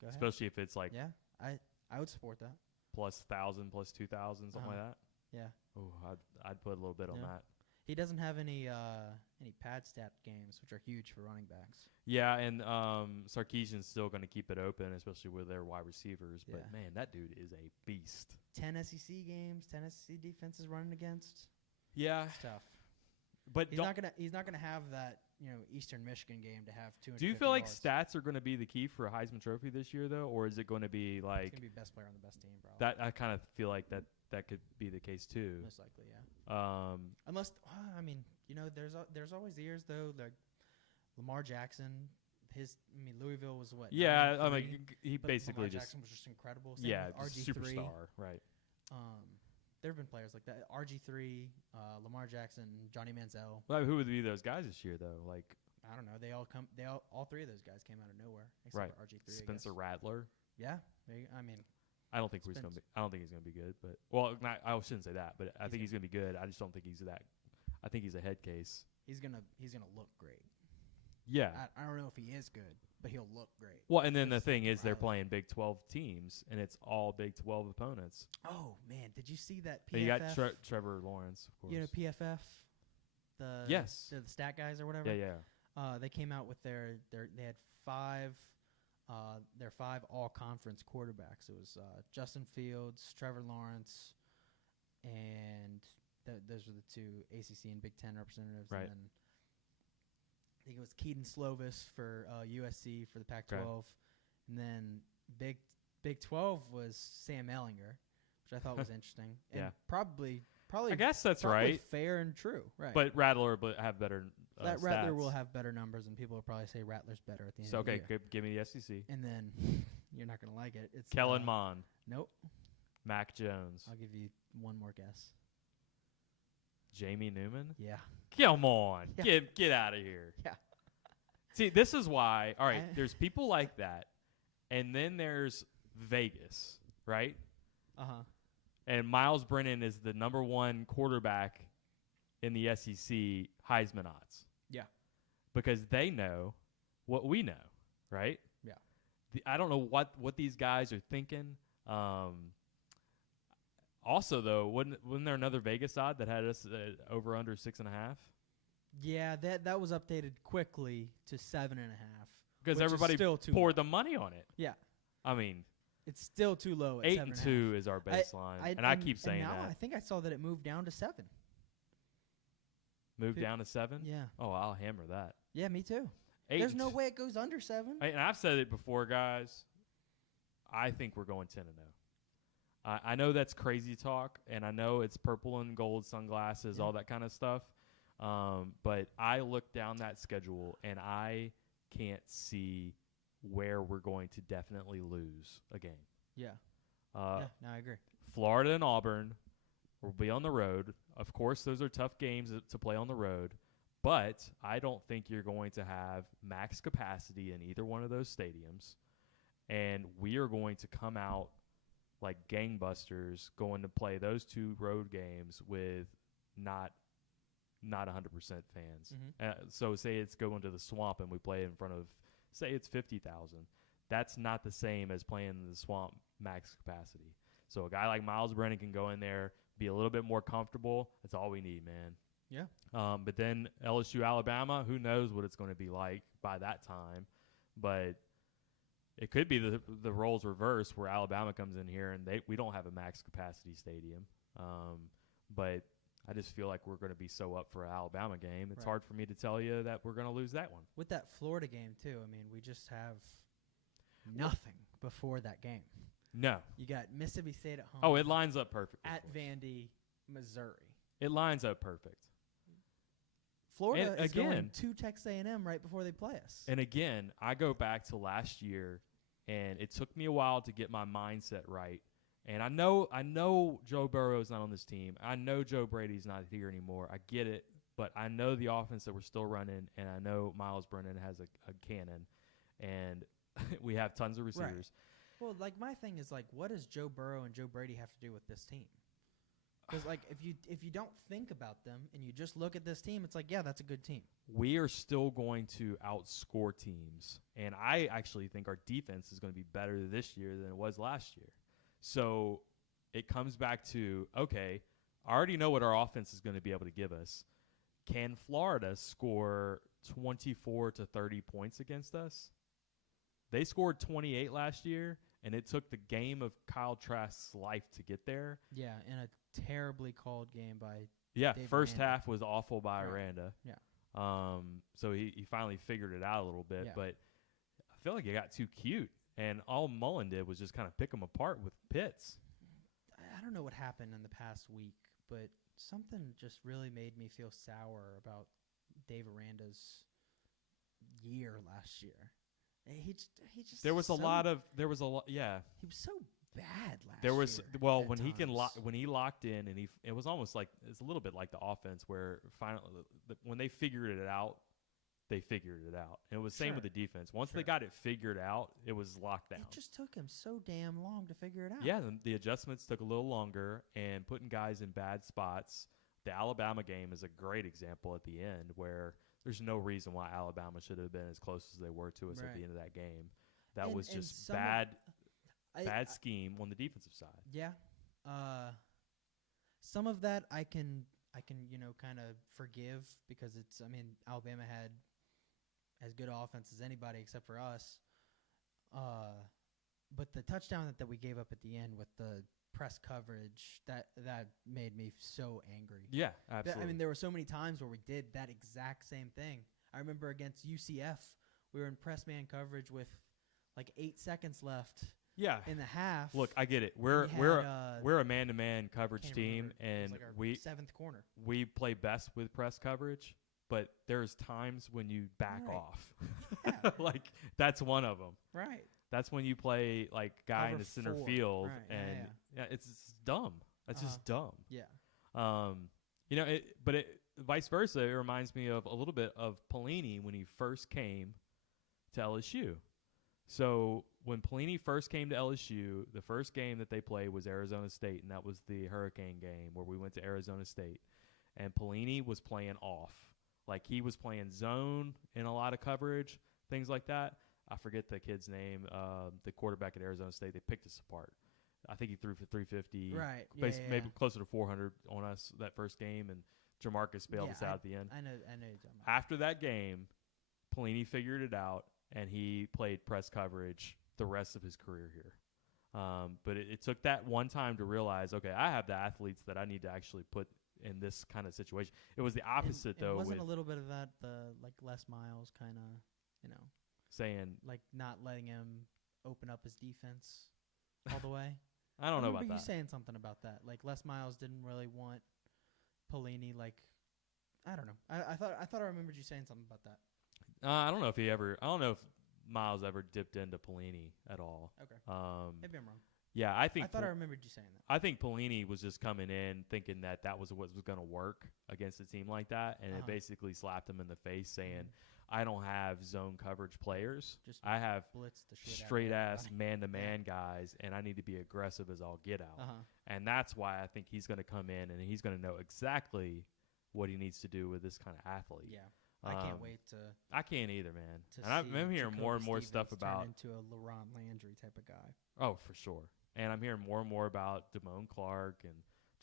Go ahead. especially if it's like Yeah, I would support that. plus 1,000, plus 2,000, something like that. Yeah, Oh, I'd put a little bit on Yeah. that. he doesn't have any pad stat games, which are huge for running backs. Yeah, and Sarkisian's still going to keep it open, especially with their wide receivers. But Yeah. man, that dude is a beast. 10 SEC games, 10 SEC defenses running against. Yeah, It's tough. but He's not gonna have that Eastern Michigan game to have 250 do you feel like yards. stats are going to be the key for a Heisman Trophy this year, though, or is it going to be He's like gonna be best player on the best team, probably. that? I kind of feel like that could be the case too. Most likely, yeah. Unless I mean, there's always the years though, like Lamar Jackson. Louisville was what? yeah, I 9-3, mean he but basically Lamar just Jackson was just incredible. Same yeah, with just RG3. superstar, right? There have been players like that. RG3, Lamar Jackson, Johnny Manziel. Well, who would be those guys this year though? Like I don't know. All three of those guys came out of nowhere, except Right. for RG3. Spencer Rattler. Yeah. I mean, I don't think he's going to be. I don't think he's going to be good, but I shouldn't say that. But I think he's going to be good. I just don't think he's that. I think he's a head case. he's gonna look great. Yeah. I don't know if he is good, but he'll look great. Well, and then the thing is, they're Rattler. playing Big 12 teams, and it's all Big 12 opponents. Oh man, did you see that PFF? And you got Trevor Lawrence, of course. You know PFF, Yes. the stat guys or whatever. Yeah. They came out with they had their 5 all-conference quarterbacks. It was Justin Fields, Trevor Lawrence, and those were the 2 ACC and Big Ten representatives. Right. And then I think it was Keaton Slovis for USC for the Pac-12, Okay. and then Big 12 was Sam Ehlinger, which I thought was interesting. And Yeah. probably. I guess that's probably right. fair and true. Right. But Rattler will have better Rattler stats. will have better numbers, and people will probably say Rattler's better at the end So, of the okay, year. give me the SEC. And then you're not going to like it. It's Kellen Mond, Nope. Mac Jones, I'll give you one more guess. Jamie Newman. Yeah. Come on, Yeah. get out of here. Yeah. See, this is why. All right, I- there's people like that, and then there's Vegas, right? Uh-huh. And Miles Brennan is the number 1 quarterback in the SEC Heisman odds. Yeah. Because they know what we know, right? Yeah. I don't know what these guys are thinking. Also, though, wasn't there another Vegas odd that had us over under 6.5? Yeah, that was updated quickly to 7.5. Because which is everybody still too poured low. the money on it. Yeah. I mean, It's still too low at 8-2 is our baseline, and I keep saying now that. I think I saw that it moved down to 7. Move down to 7. Yeah. Oh, I'll hammer that. Yeah, me too. 8 There's no way it goes under 7. And I've said it before, guys. I think we're going 10-0. I know that's crazy talk, and I know it's purple and gold sunglasses, all that kind of stuff. But I look down that schedule, and I can't see where we're going to definitely lose a game. Yeah. No, I agree. Florida and Auburn will be on the road. Of course, those are tough games to play on the road. But I don't think you're going to have max capacity in either one of those stadiums. And we are going to come out like gangbusters going to play those 2 road games with not 100% fans. Mm-hmm. So say it's going to the Swamp and we play in front of, say it's 50,000. That's not the same as playing in the Swamp max capacity. So a guy like Miles Brennan can go in there, be a little bit more comfortable. That's all we need, man. Yeah. But then LSU, Alabama, who knows what it's going to be like by that time. But it could be the roles reverse where Alabama comes in here and we don't have a max capacity stadium. But I just feel like we're going to be so up for an Alabama game. It's hard for me to tell you that we're going to lose that one. With that Florida game, too, I mean, we just have nothing before that game. No. You got Mississippi State at home. Oh, it lines up perfect. At Vandy, Missouri. It lines up perfect. Florida And is going again- to Texas A&M right before they play us. And again, I go back to last year, and it took me a while to get my mindset right. And I know Joe Burrow's not on this team. I know Joe Brady's not here anymore. I get it. But I know the offense that we're still running, and I know Miles Brennan has a cannon, and we have tons of receivers. Well, like, my thing is, like, what does Joe Burrow and Joe Brady have to do with this team? Because, like, if you don't think about them and you just look at this team, it's like, yeah, that's a good team. We are still going to outscore teams, and I actually think our defense is going to be better this year than it was last year. So it comes back to, okay, I already know what our offense is going to be able to give us. Can Florida score 24 to 30 points against us? They scored 28 last year, and it took the game of Kyle Trask's life to get there. Yeah, in a terribly called game by Dave first Aranda. half was awful by Right. Aranda. Yeah. So he finally figured it out a little bit, Yeah. but I feel like it got too cute, and all Mullen did was just kind of pick them apart with Pitts. I don't know what happened in the past week, but something just really made me feel sour about Dave Aranda's year last year. He just There was so, a lot. He was so bad last There was year. at when he locked in, and it was almost like it's a little bit like the offense where finally when they figured it out, they figured it out. And it was same Sure. with the defense. Once they Sure. got it figured out, it was locked down. It just took him so damn long to figure it out. Yeah, the adjustments took a little longer, and putting guys in bad spots. The Alabama game is a great example at the end where there's no reason why Alabama should have been as close as they were to us at Right. the end of that game. That And- was and just some of- bad scheme on the defensive side. Yeah. Some of that I can kind of forgive because Alabama had as good offense as anybody except for us. But the touchdown that we gave up at the end with the press coverage, that made me so angry. Yeah, absolutely. There were so many times where we did that exact same thing. I remember against UCF, we were in press man coverage with like 8 seconds left yeah. in the half. Look, I get it. We We're had, we're a man-to-man coverage can't team, remember. It was and like our we 7th corner. we play best with press coverage. But there's times when you back Right. off. Yeah. Like that's one of them. Right. That's when you play like guy in Cover the center 4. field, Right, yeah, and it's dumb. That's just dumb. Yeah. But vice versa. It reminds me of a little bit of Pelini when he first came to LSU. So when Pelini first came to LSU, the first game that they played was Arizona State, and that was the Hurricane game where we went to Arizona State, and Pelini was playing off. Like he was playing zone in a lot of coverage, things like that. I forget the kid's name, the quarterback at Arizona State. They picked us apart. I think he threw for 350. Right. Maybe closer to 400 on us that first game, and Jamarcus bailed us out at the end. I know you're talking about. After that game, Pelini figured it out, and he played press coverage the rest of his career here. But it took that one time to realize, okay, I have the athletes that I need to actually put in this kind of situation. It was the opposite, though. Wasn't with a little bit of that like Les Miles kind of, saying, like not letting him open up his defense all the way? I don't know about remember that. you saying something about that. Like Les Miles didn't really want Pelini. Like I don't know. I thought I remembered you saying something about that. I don't know if I don't know if Miles ever dipped into Pelini at all. Okay. Maybe I'm wrong. Yeah, I thought I remembered you saying that. I think Pelini was just coming in thinking that was what was going to work against a team like that, and it basically slapped him in the face saying, I don't have zone coverage players. Just I have blitz the shit straight out of ass man-to-man guys, and I need to be aggressive as all get out. And that's why I think he's going to come in, and he's going to know exactly what he needs to do with this kind of athlete. Yeah. I can't wait to. I can't either, man. To And I'm hearing Jacoby more and more stuff Stevens turn about. into a LaRon Landry type of guy. Oh, for sure. And I'm hearing more and more about Damone Clark and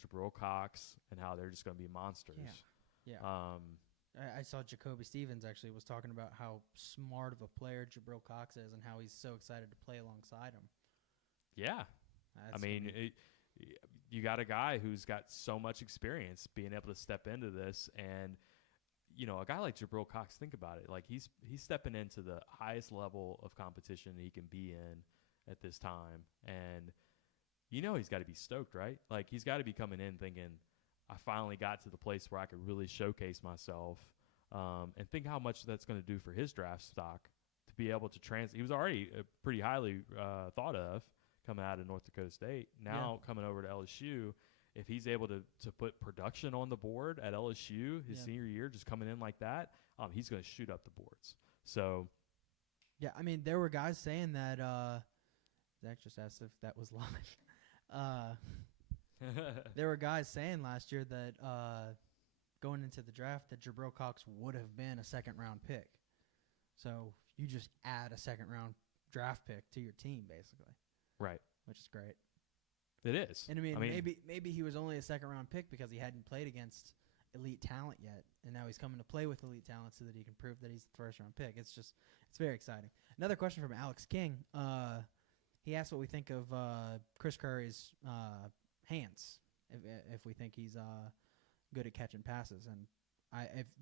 Jabril Cox and how they're just going to be monsters. Yeah. I saw Jacoby Stevens actually was talking about how smart of a player Jabril Cox is and how he's so excited to play alongside him. Yeah. You got a guy who's got so much experience being able to step into this, and a guy like Jabril Cox, think about it. Like he's stepping into the highest level of competition he can be in at this time, and he's got to be stoked, right? Like he's got to be coming in thinking, I finally got to the place where I could really showcase myself, and think how much that's going to do for his draft stock to be able to He was already pretty highly thought of coming out of North Dakota State. Now coming over to LSU, if he's able to put production on the board at LSU his senior year, just coming in like that, he's going to shoot up the boards. So, yeah, there were guys saying that. Zach just asked if that was live. There were guys saying last year that going into the draft that Jabril Cox would have been a second-round pick. So you just add a second-round draft pick to your team, basically. Right. Which is great. It is. And maybe he was only a second-round pick because he hadn't played against elite talent yet, and now he's coming to play with elite talent so that he can prove that he's the first-round pick. It's very exciting. Another question from Alex King. He asked what we think of Chris Curry's hands, if we think he's good at catching passes. And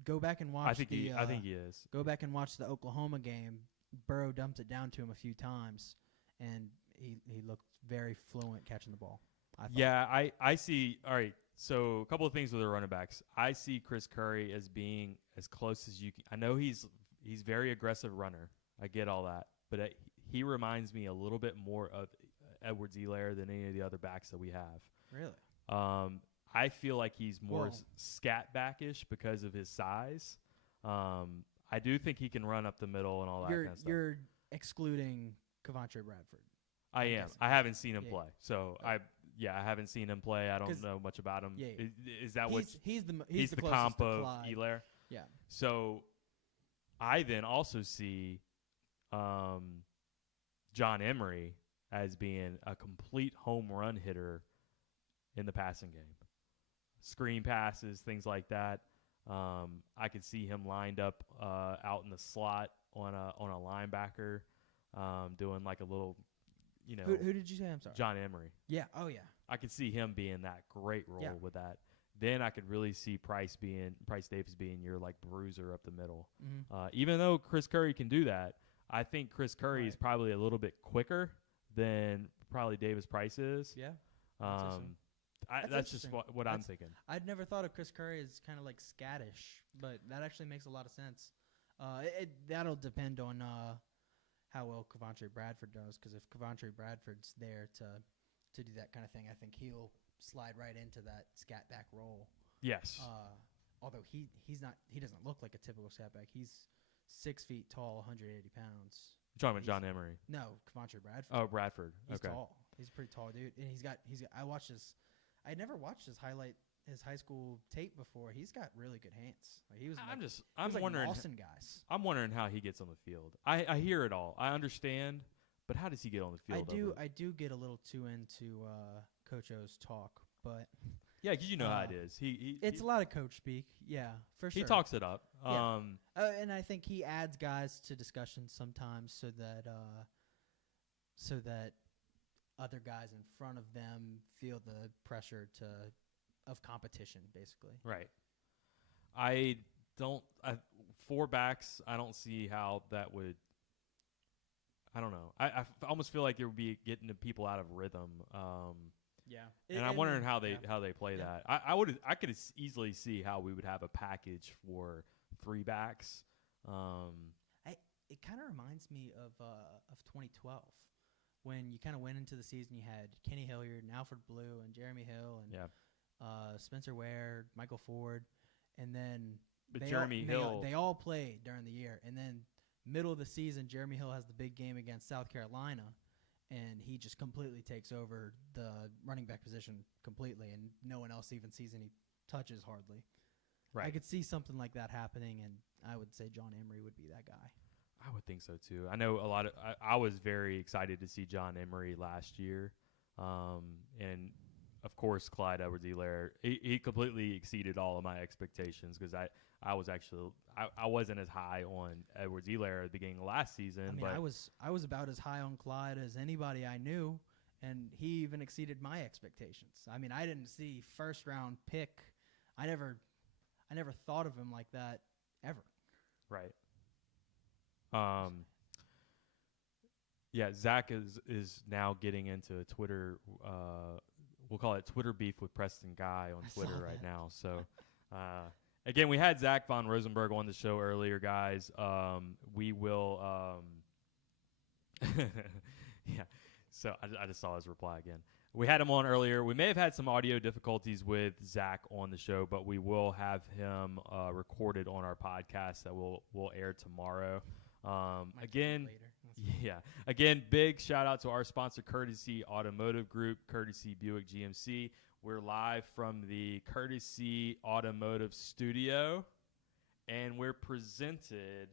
go back and watch. I think he is. Go back and watch the Oklahoma game. Burrow dumped it down to him a few times, and he looked very fluent catching the ball. I see. All right. So a couple of things with the running backs. I see Chris Curry as being as close as you can. I know he's very aggressive runner. I get all that, but he reminds me a little bit more of Edwards-Helaire than any of the other backs that we have. Really? I feel like he's more scat backish because of his size. I do think he can run up the middle and all that kind of stuff. You're excluding Coventry Bradford. I am. guessing. I haven't seen him Yeah. play, so Okay. I haven't seen him play. I don't 'Cause- know much about him. Yeah. Is that what He's the he's the closest comp to of Clyde. Elair? Yeah. So I then also see John Emery as being a complete home run hitter in the passing game. Screen passes, things like that. I could see him lined up out in the slot on a linebacker, doing like a little, Who did you say? I'm sorry. John Emery. Yeah. Oh yeah. I could see him being that great role Yeah. with that. Then I could really see Price Davis being your like bruiser up the middle. Mm-hmm. Even though Chris Curry can do that, I think Chris Curry is Right. probably a little bit quicker than probably Davis Price is. Yeah. That's That's just interesting. what I'm thinking. I'd never thought of Chris Curry as kind of like scattish, but that actually makes a lot of sense. That'll depend on how well Coventry Bradford does, because if Coventry Bradford's there to do that kind of thing, I think he'll slide right into that scat back role. Yes. Although he doesn't look like a typical scat back. He's 6 feet tall, 180 pounds. You're talking about John Emery. No, Coventry Bradford. Oh, Bradford. He's okay. tall. He's a pretty tall dude, and I watched his. I never watched his high school tape before. He's got really good hands. Like, he was. I'm like wondering. Austin guys. I'm wondering how he gets on the field. I hear it all. I understand, but how does he get on the field? I do get a little too into Coach O's talk, but Yeah, because you know how it is. it's a lot of coach speak. Yeah, for sure. he talks it up. Yeah. And I think he adds guys to discussions sometimes so that other guys in front of them feel the pressure of competition, basically. Right. I don't. Four backs. I don't see how that would. I don't know. I almost feel like it would be getting the people out of rhythm. Yeah. And I'm wondering how they play Yeah. that. I could easily see how we would have a package for three backs. It kind of reminds me of 2012 when you kind of went into the season. You had Kenny Hilliard and Alfred Blue and Jeremy Hill and Spencer Ware, Michael Ford, and then they all played during the year. And then middle of the season, Jeremy Hill has the big game against South Carolina, and he just completely takes over the running back position completely, and no one else even sees any touches hardly. Right. I could see something like that happening, and I would say John Emery would be that guy. I would think so too. I know a lot of. I was very excited to see John Emery last year, and of course Clyde Edwards-Helaire. He completely exceeded all of my expectations because I wasn't as high on Edwards-Helaire at the beginning of last season. I mean, but I was about as high on Clyde as anybody I knew, and he even exceeded my expectations. I mean, I didn't see first round pick. I never thought of him like that ever. Right. Yeah, Zach is now getting into Twitter. We'll call it Twitter beef with Preston Guy on Twitter right now. So, again, we had Zach Von Rosenberg on the show earlier, guys. We will. Yeah. So I just saw his reply again. We had him on earlier. We may have had some audio difficulties with Zach on the show, but we will have him recorded on our podcast that will air tomorrow. Again, big shout out to our sponsor, Courtesy Automotive Group, Courtesy Buick GMC. We're live from the Courtesy Automotive Studio, and we're presented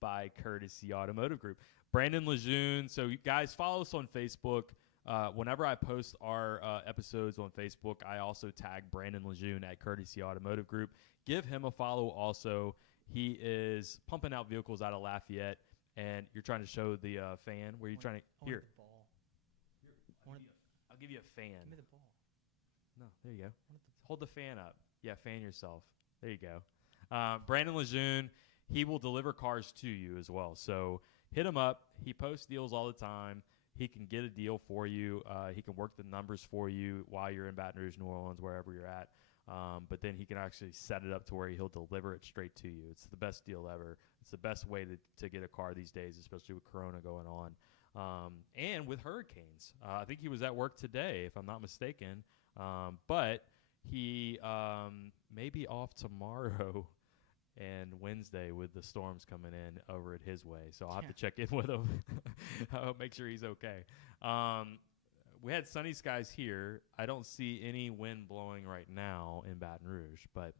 by Courtesy Automotive Group. Brandon Lejeune. So, you guys, follow us on Facebook. Whenever I post our episodes on Facebook, I also tag Brandon Lejeune at Courtesy Automotive Group. Give him a follow also. He is pumping out vehicles out of Lafayette, and you're trying to show the fan. Where you're trying to here. The ball. I'll give you a fan. Give me the ball. No, there you go. Hold the fan up. Yeah, fan yourself. There you go. Brandon Lejeune, he will deliver cars to you as well. So hit him up. He posts deals all the time. He can get a deal for you. He can work the numbers for you while you're in Baton Rouge, New Orleans, wherever you're at. But then he can actually set it up to where he'll deliver it straight to you. It's the best deal ever. It's the best way to get a car these days, especially with Corona going on. And with hurricanes. I think he was at work today, if I'm not mistaken. But he may be off tomorrow and Wednesday with the storms coming in over at his way. So I'll have to check in with him. I'll make sure he's okay. We had sunny skies here. I don't see any wind blowing right now in Baton Rouge, but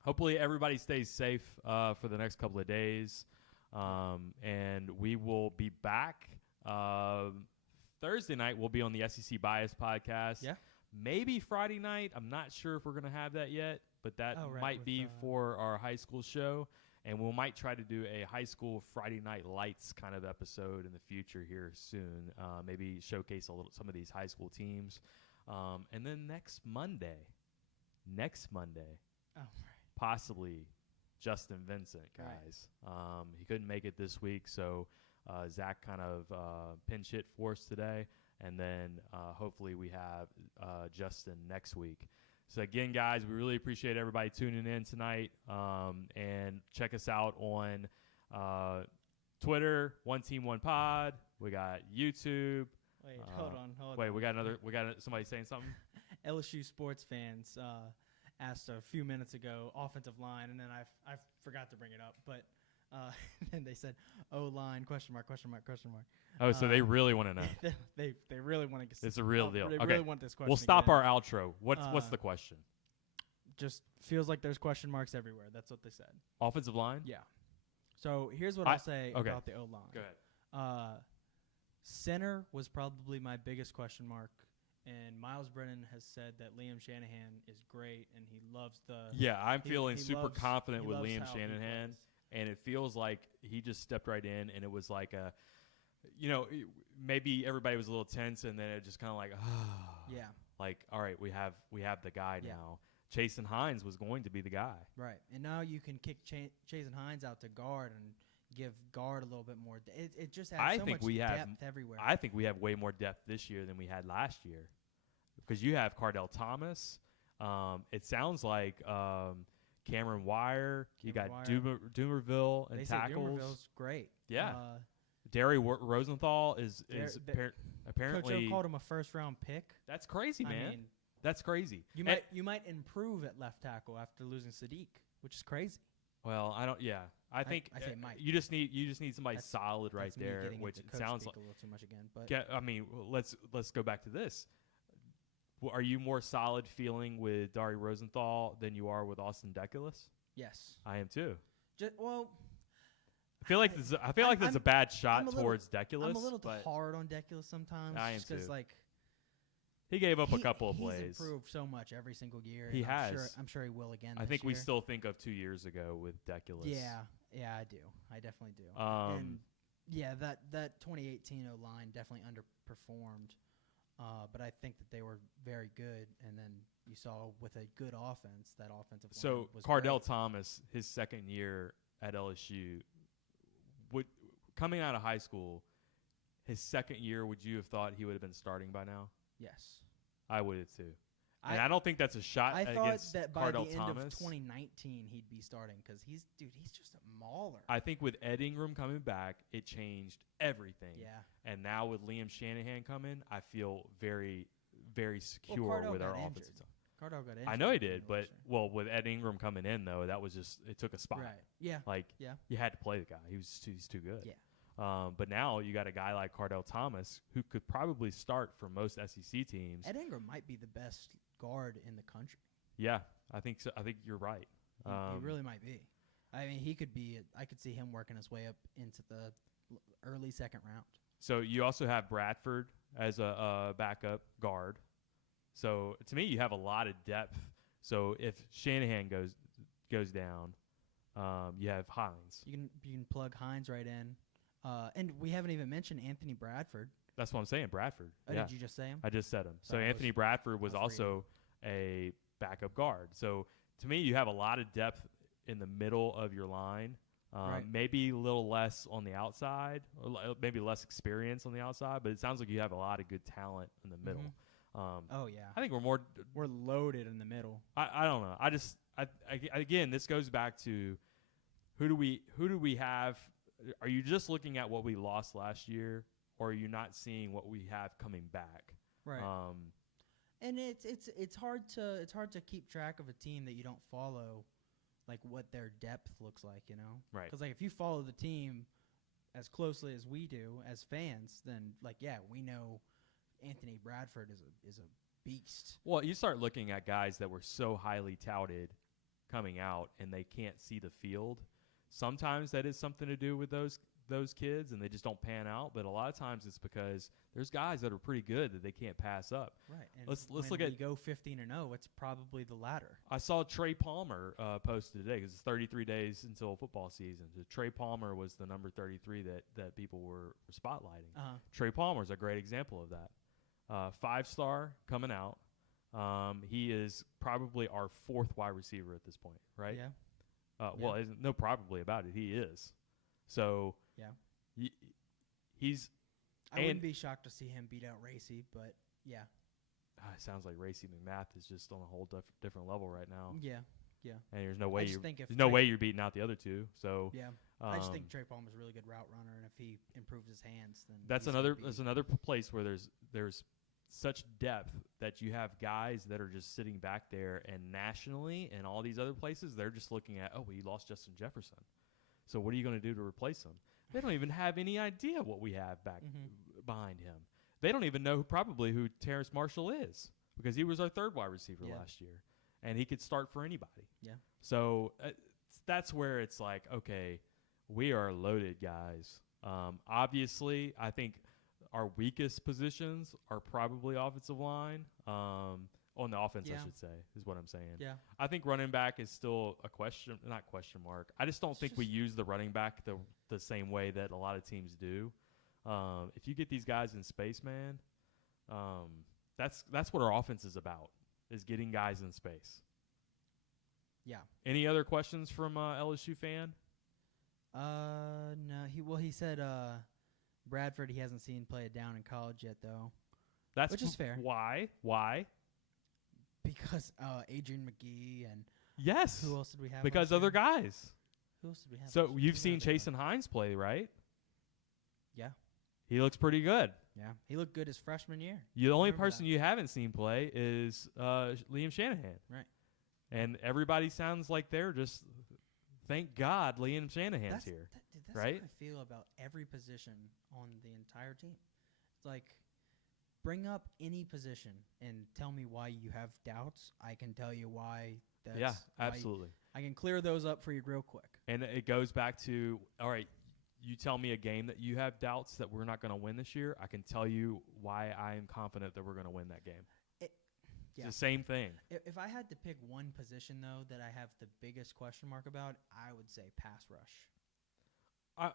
hopefully everybody stays safe for the next couple of days. And we will be back Thursday night. We'll be on the SEC Bias podcast. Yeah. Maybe Friday night. I'm not sure if we're going to have that yet, but that might be for our high school show. And we might try to do a high school Friday Night Lights kind of episode in the future here soon. Maybe showcase some of these high school teams. And then next Monday, possibly Justin Vincent, guys. Right. He couldn't make it this week, so Zach kind of pinch hit for us today. And then hopefully we have Justin next week. So, again, guys, we really appreciate everybody tuning in tonight. And check us out on Twitter, One Team, One Pod. We got YouTube. Wait, hold on. Wait, we got somebody saying something? LSU sports fans asked a few minutes ago, offensive line, and then I forgot to bring it up. But then they said, O-line, question mark. Oh, so they really want to know. they really want to. It's a real deal. They okay. really want this question. We'll stop our outro. What's the question? Just feels like there's question marks everywhere. That's what they said. Offensive line? Yeah. So here's what I'll say about the O-line. Go ahead. Center was probably my biggest question mark. And Miles Brennan has said that Liam Shanahan is great, and he loves the. Yeah, I'm feeling super confident with Liam Shanahan, and it feels like he just stepped right in, and it was like a, maybe everybody was a little tense, and then it just kind of like, yeah, like all right, we have the guy now. Chasen Hines was going to be the guy, right? And now you can kick Chasen Hines out to guard and give guard a little bit more. It just adds so much depth everywhere. I think we have way more depth this year than we had last year. Because you have Cardell Thomas. It sounds like Cameron Wire. You got Doomerville and tackles. Doomerville's great. Yeah. Derry Rosenthal is apparently. Coach O called him a first-round pick. That's crazy, man. I mean, that's crazy. You might improve at left tackle after losing Sadiq, which is crazy. Well, I don't. Yeah, I think I say might. You just need somebody solid right there, which it sounds like a little too much again. But I mean, let's go back to this. Are you more solid feeling with Dari Rosenthal than you are with Austin Deculus? Yes, I am too. I feel like there's a bad shot towards Deculus. I'm a little hard on Deculus sometimes. I am too. He gave up a couple of plays. He's improved so much every single year. He has. I'm sure he will again. I think we still think of 2 years ago with Deculus. Yeah, I do. I definitely do. And yeah, that 2018 O-line definitely underperformed. But I think that they were very good, and then you saw with a good offense, that offensive line was Cardell great. Thomas, his second year at LSU, coming out of high school, his second year, would you have thought he would have been starting by now? Yes. I would have too. And I don't think that's a shot against Cardell Thomas. I thought that by the end of 2019 he'd be starting because he's just a mauler. I think with Ed Ingram coming back, it changed everything. Yeah. And now with Liam Shanahan coming, I feel very, very secure with our offensive side. Cardell got injured. I know he did, but with Ed Ingram coming in though, that was just it took a spot. Right. Yeah. You had to play the guy. He's too good. Yeah. But now you got a guy like Cardell Thomas who could probably start for most SEC teams. Ed Ingram might be the best guard in the country. Yeah, I think so. I think you're right. He really might be. I mean, he could be. I could see him working his way up into the early second round. So you also have Bradford as a backup guard. So to me, you have a lot of depth. So if Shanahan goes down, you have Hines. You can plug Hines right in. And we haven't even mentioned Anthony Bradford. That's what I'm saying, Bradford. Oh, yeah. Did you just say him? I just said him. Sorry, so Anthony Bradford was also a backup guard. So to me, you have a lot of depth in the middle of your line. Right. Maybe a little less on the outside, or maybe less experience on the outside, but it sounds like you have a lot of good talent in the middle. Oh, yeah. I think we're loaded in the middle. I don't know. Again, this goes back to who do we have? Are you just looking at what we lost last year, or are you not seeing what we have coming back? Right. And it's hard to keep track of a team that you don't follow like what their depth looks like, you know? Right. Because like if you follow the team as closely as we do as fans, then like we know Anthony Bradford is a beast. Well, you start looking at guys that were so highly touted coming out, and they can't see the field. Sometimes that is something to do with those kids, and they just don't pan out. But a lot of times it's because there's guys that are pretty good that they can't pass up. Right. And Let's when look we at. go 15-0, it's probably the latter. I saw Trey Palmer posted today because it's 33 days until football season. So Trey Palmer was the number 33 that people were spotlighting. Trey Palmer is a great example of that. 5-star coming out. He is probably our 4th wide receiver at this point, right? Yeah. Well, isn't no probably about it. He is. So yeah, he's. I wouldn't be shocked to see him beat out Racy, but yeah. It sounds like Racy McMath is just on a whole different level right now. Yeah, yeah. And there's no way there's no way you're beating out the other two. So yeah, I just think Trey Palmer's a really good route runner, and if he improves his hands, then that's another place where there's such depth that you have guys that are just sitting back there, and nationally and all these other places, they're just looking at, we lost Justin Jefferson. So what are you going to do to replace him? They don't even have any idea what we have back behind him. They don't even know probably who Terrace Marshall is because he was our 3rd wide receiver last year, and he could start for anybody. Yeah. So that's where it's like, okay, we are loaded, guys. Obviously, I think our weakest positions are probably offensive line. On the offense, I should say, is what I'm saying. Yeah. I think running back is still a not question mark. I just don't think we use the running back the same way that a lot of teams do. If you get these guys in space, man, that's what our offense is about, is getting guys in space. Yeah. Any other questions from LSU fan? No. He said Bradford he hasn't seen play it down in college yet though. Which is fair. Why? Because Adrian McGee and yes. Who else did we have? Because other guys. Who else did we have? So you've seen Chasen Hines play, right? Yeah. He looks pretty good. Yeah. He looked good his freshman year. The only person you haven't seen play is Liam Shanahan. Right. And everybody sounds like they're just, thank God Liam Shanahan's here. That's right? how I feel about every position on the entire team. It's like, bring up any position and tell me why you have doubts. I can tell you why. Yeah, absolutely. I can clear those up for you real quick. And it goes back to, all right, you tell me a game that you have doubts that we're not going to win this year. I can tell you why I am confident that we're going to win that game. It's the same thing. If I had to pick one position, though, that I have the biggest question mark about, I would say pass rush.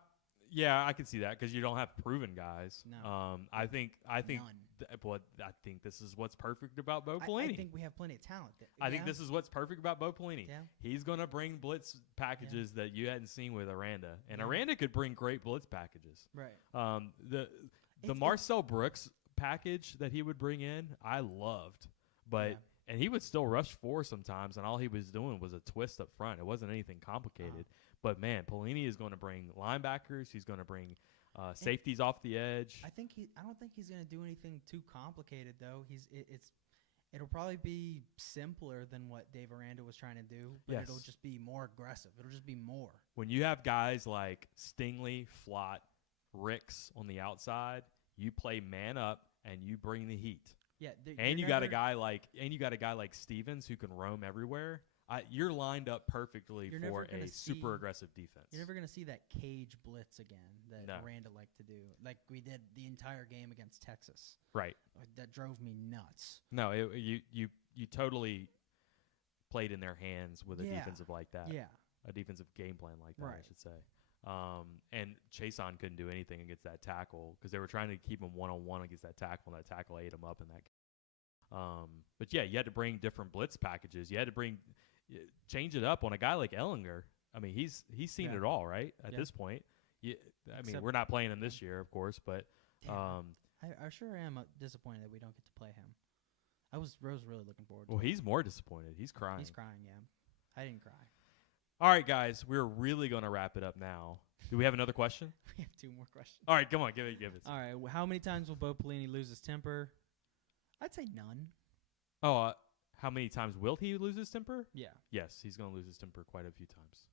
Yeah, I can see that because you don't have proven guys. No. I think None. I think this is what's perfect about Bo Pelini. I think we have plenty of talent. I think this is what's perfect about Bo Pelini. Yeah. He's going to bring blitz packages that you hadn't seen with Aranda. And Aranda could bring great blitz packages. Right. The Marcel Brooks package that he would bring in, I loved. But and he would still rush 4 sometimes, and all he was doing was a twist up front. It wasn't anything complicated. But, man, Pelini is going to bring linebackers. He's going to bring safeties off the edge. I don't think he's going to do anything too complicated, though. It'll probably be simpler than what Dave Aranda was trying to do, but it'll just be more aggressive. It'll just be more. When you have guys like Stingley, Flott, Ricks on the outside, you play man up and you bring the heat. Yeah, and you got a guy like Stevens who can roam everywhere. You're lined up perfectly for a super aggressive defense. You're never going to see that cage blitz again that Aranda liked to do, like we did the entire game against Texas. Right. That drove me nuts. No, you totally played in their hands with a defensive like that. Yeah. A defensive game plan like that, right. I should say. And Chason couldn't do anything against that tackle because they were trying to keep him one-on-one against that tackle, and that tackle ate him up in that game. But, yeah, you had to bring different blitz packages. You had to change it up on a guy like Ellinger. I mean, he's seen it all, right, at this point. We're not playing him this year, of course, but I sure am disappointed that we don't get to play him. I was really looking forward to it. Well, he's more disappointed. He's crying. He's crying, yeah. I didn't cry. All right, guys, we're really going to wrap it up now. Do we have another question? We have 2 more questions. All right, come on, give it. All right, how many times will Bo Pelini lose his temper? I'd say none. Oh, how many times will he lose his temper? Yeah. Yes, he's going to lose his temper quite a few times.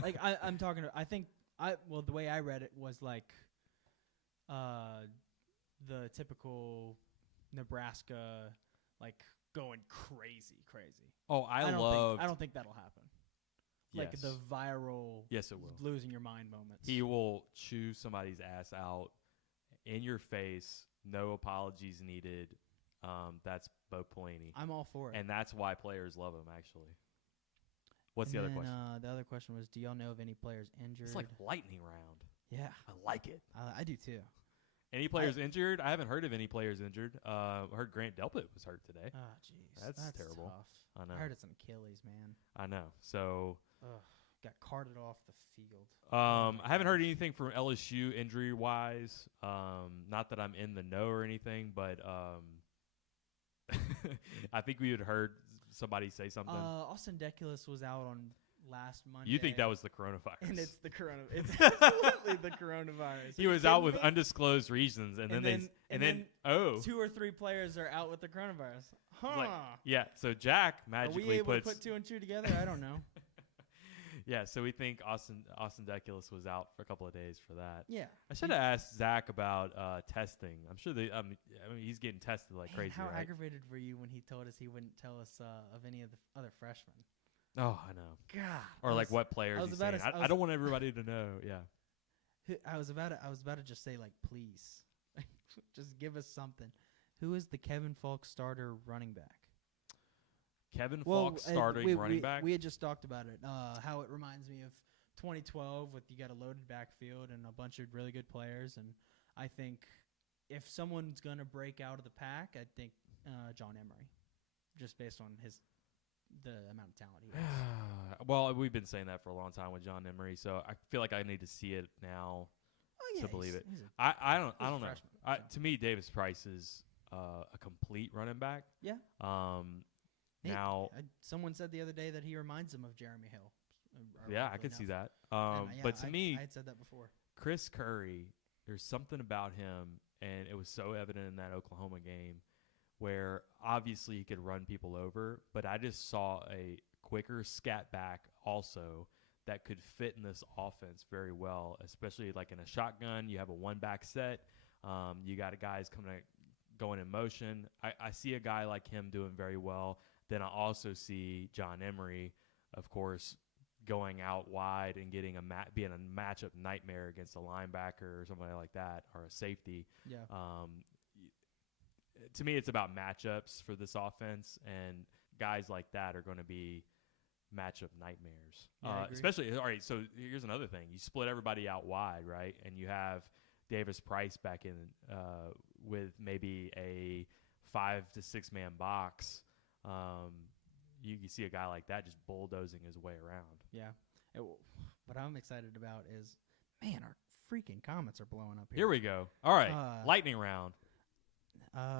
Like I'm talking. I think the way I read it was like, the typical Nebraska, like going crazy. Oh, I don't think that'll happen. Yes. Like the viral. Yes, it will. Losing your mind moments. He will chew somebody's ass out in your face. No apologies needed. That's Bo Pelini. I'm all for it. And that's why players love him, actually. What's the other question? The other question was, do y'all know of any players injured? It's like lightning round. Yeah. I like it. I do too. Any players injured? I haven't heard of any players injured. I heard Grant Delpit was hurt today. Oh, jeez. That's terrible. Tough. I know. I heard it's an Achilles, man. I know. So got carted off the field. I haven't heard anything from LSU injury-wise. Not that I'm in the know or anything, but I think we had heard somebody say something. Austin Deculus was out on last Monday. You think that was the coronavirus? And it's the coronavirus. It's absolutely the coronavirus. He was out with undisclosed reasons, and then 2 or 3 players are out with the coronavirus. Huh? Yeah. So Jack magically are we able puts to put 2 and 2 together? I don't know. Yeah. So we think Austin Deculus was out for a couple of days for that. Yeah. I should have asked Zach about testing. I'm sure he's getting tested like crazy. How right? aggravated were you when he told us he wouldn't tell us of any of the other freshmen? Oh, I know. God. Or like what players he's saying. I don't want everybody to know. Yeah. I was about to just say, like, please, just give us something. Who is the Kevin Falk starter running back? Kevin Falk starting running back? We had just talked about it. How it reminds me of 2012 with you got a loaded backfield and a bunch of really good players. And I think if someone's going to break out of the pack, I think John Emery, just based on the amount of talent he has. Well, we've been saying that for a long time with John Emery, so I feel like I need to see it now to believe it. I don't know. Freshman, To me, Davis Price is a complete running back. Yeah. Now, someone said the other day that he reminds them of Jeremy Hill. Yeah, I could see that. But to me, I had said that before. Chris Curry, there's something about him, and it was so evident in that Oklahoma game, where obviously he could run people over, but I just saw a quicker scat back also that could fit in this offense very well, especially like in a shotgun. You have a one-back set. You got guys going in motion. I see a guy like him doing very well. Then I also see John Emery, of course, going out wide and getting being a matchup nightmare against a linebacker or somebody like that, or a safety. Yeah. To me, it's about matchups for this offense, and guys like that are going to be matchup nightmares. Yeah, especially, all right, so here's another thing. You split everybody out wide, right? And you have Davis Price back in with maybe a 5 to 6 man box. You see a guy like that just bulldozing his way around. Yeah. What I'm excited about is, man, our freaking comments are blowing up here. Here we go. All right, lightning round.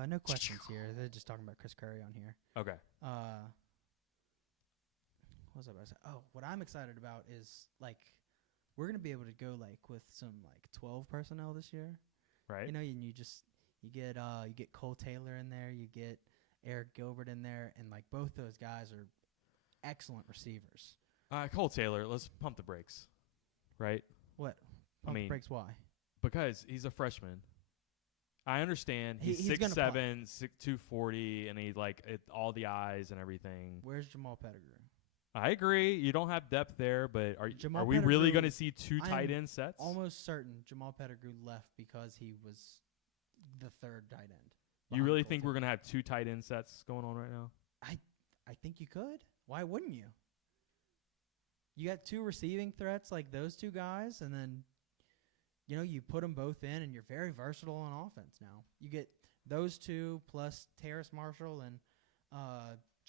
No questions here. They're just talking about Chris Curry on here. Okay. What was I about to say? Oh, what I'm excited about is, like, we're gonna be able to go like with some like 12 personnel this year, right? You know, and you get Cole Taylor in there, you get Eric Gilbert in there, and like both those guys are excellent receivers. Cole Taylor, let's pump the brakes, right? What? Pump the brakes? Why? Because he's a freshman. I understand he's 6'7", 240, and he's like all the eyes and everything. Where's Jamal Pettigrew? I agree. You don't have depth there, but are we Pettigrew, really going to see 2 tight end sets? Almost certain Jamal Pettigrew left because he was the third tight end. You really think we're going to have 2 tight end sets going on right now? I think you could. Why wouldn't you? You got 2 receiving threats like those 2 guys, and then you put them both in, and you're very versatile on offense now. You get those 2 plus Terrace Marshall and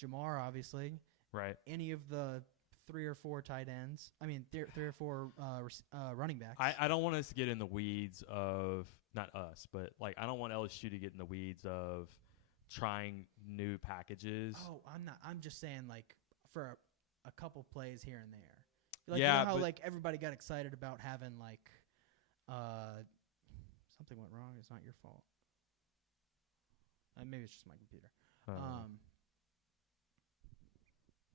Jamar, obviously. Right. Any of the 3 or 4 tight ends. I mean, 3 or 4 running backs. I don't want us to get in the weeds of, not us, but like I don't want LSU to get in the weeds of trying new packages. Oh, I'm not. I'm just saying, like, for a couple plays here and there. Like, yeah, you know how like everybody got excited about having like something went wrong. It's not your fault. Maybe it's just my computer.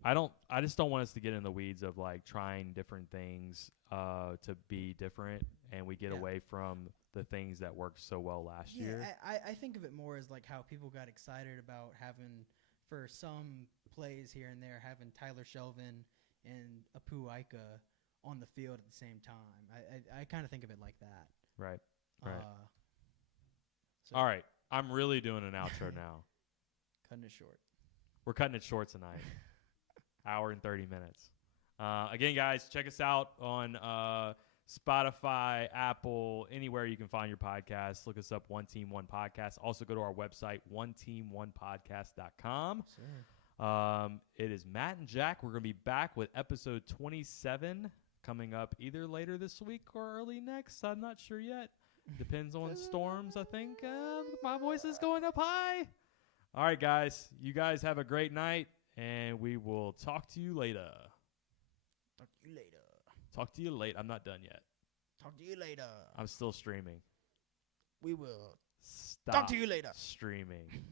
I just don't want us to get in the weeds of like trying different things to be different, and we get away from the things that worked so well last year. I think of it more as like how people got excited about having, for some plays here and there, having Tyler Shelvin and Apu Ika on the field at the same time. I kind of think of it like that. Right. So All right. I'm really doing an outro now. Cutting it short. We're cutting it short tonight. Hour and 30 minutes. Again, guys, check us out on Spotify, Apple, anywhere you can find your podcasts. Look us up, One Team One Podcast. Also go to our website, oneteamonepodcast.com. It is Matt and Jack. We're going to be back with episode 27 coming up either later this week or early next. I'm not sure yet. Depends on storms, I think. My voice is going up high. All right, guys. You guys have a great night, and we will talk to you later. Talk to you later. I'm not done yet. Talk to you later. I'm still streaming. We will Stop talk to you later. Streaming.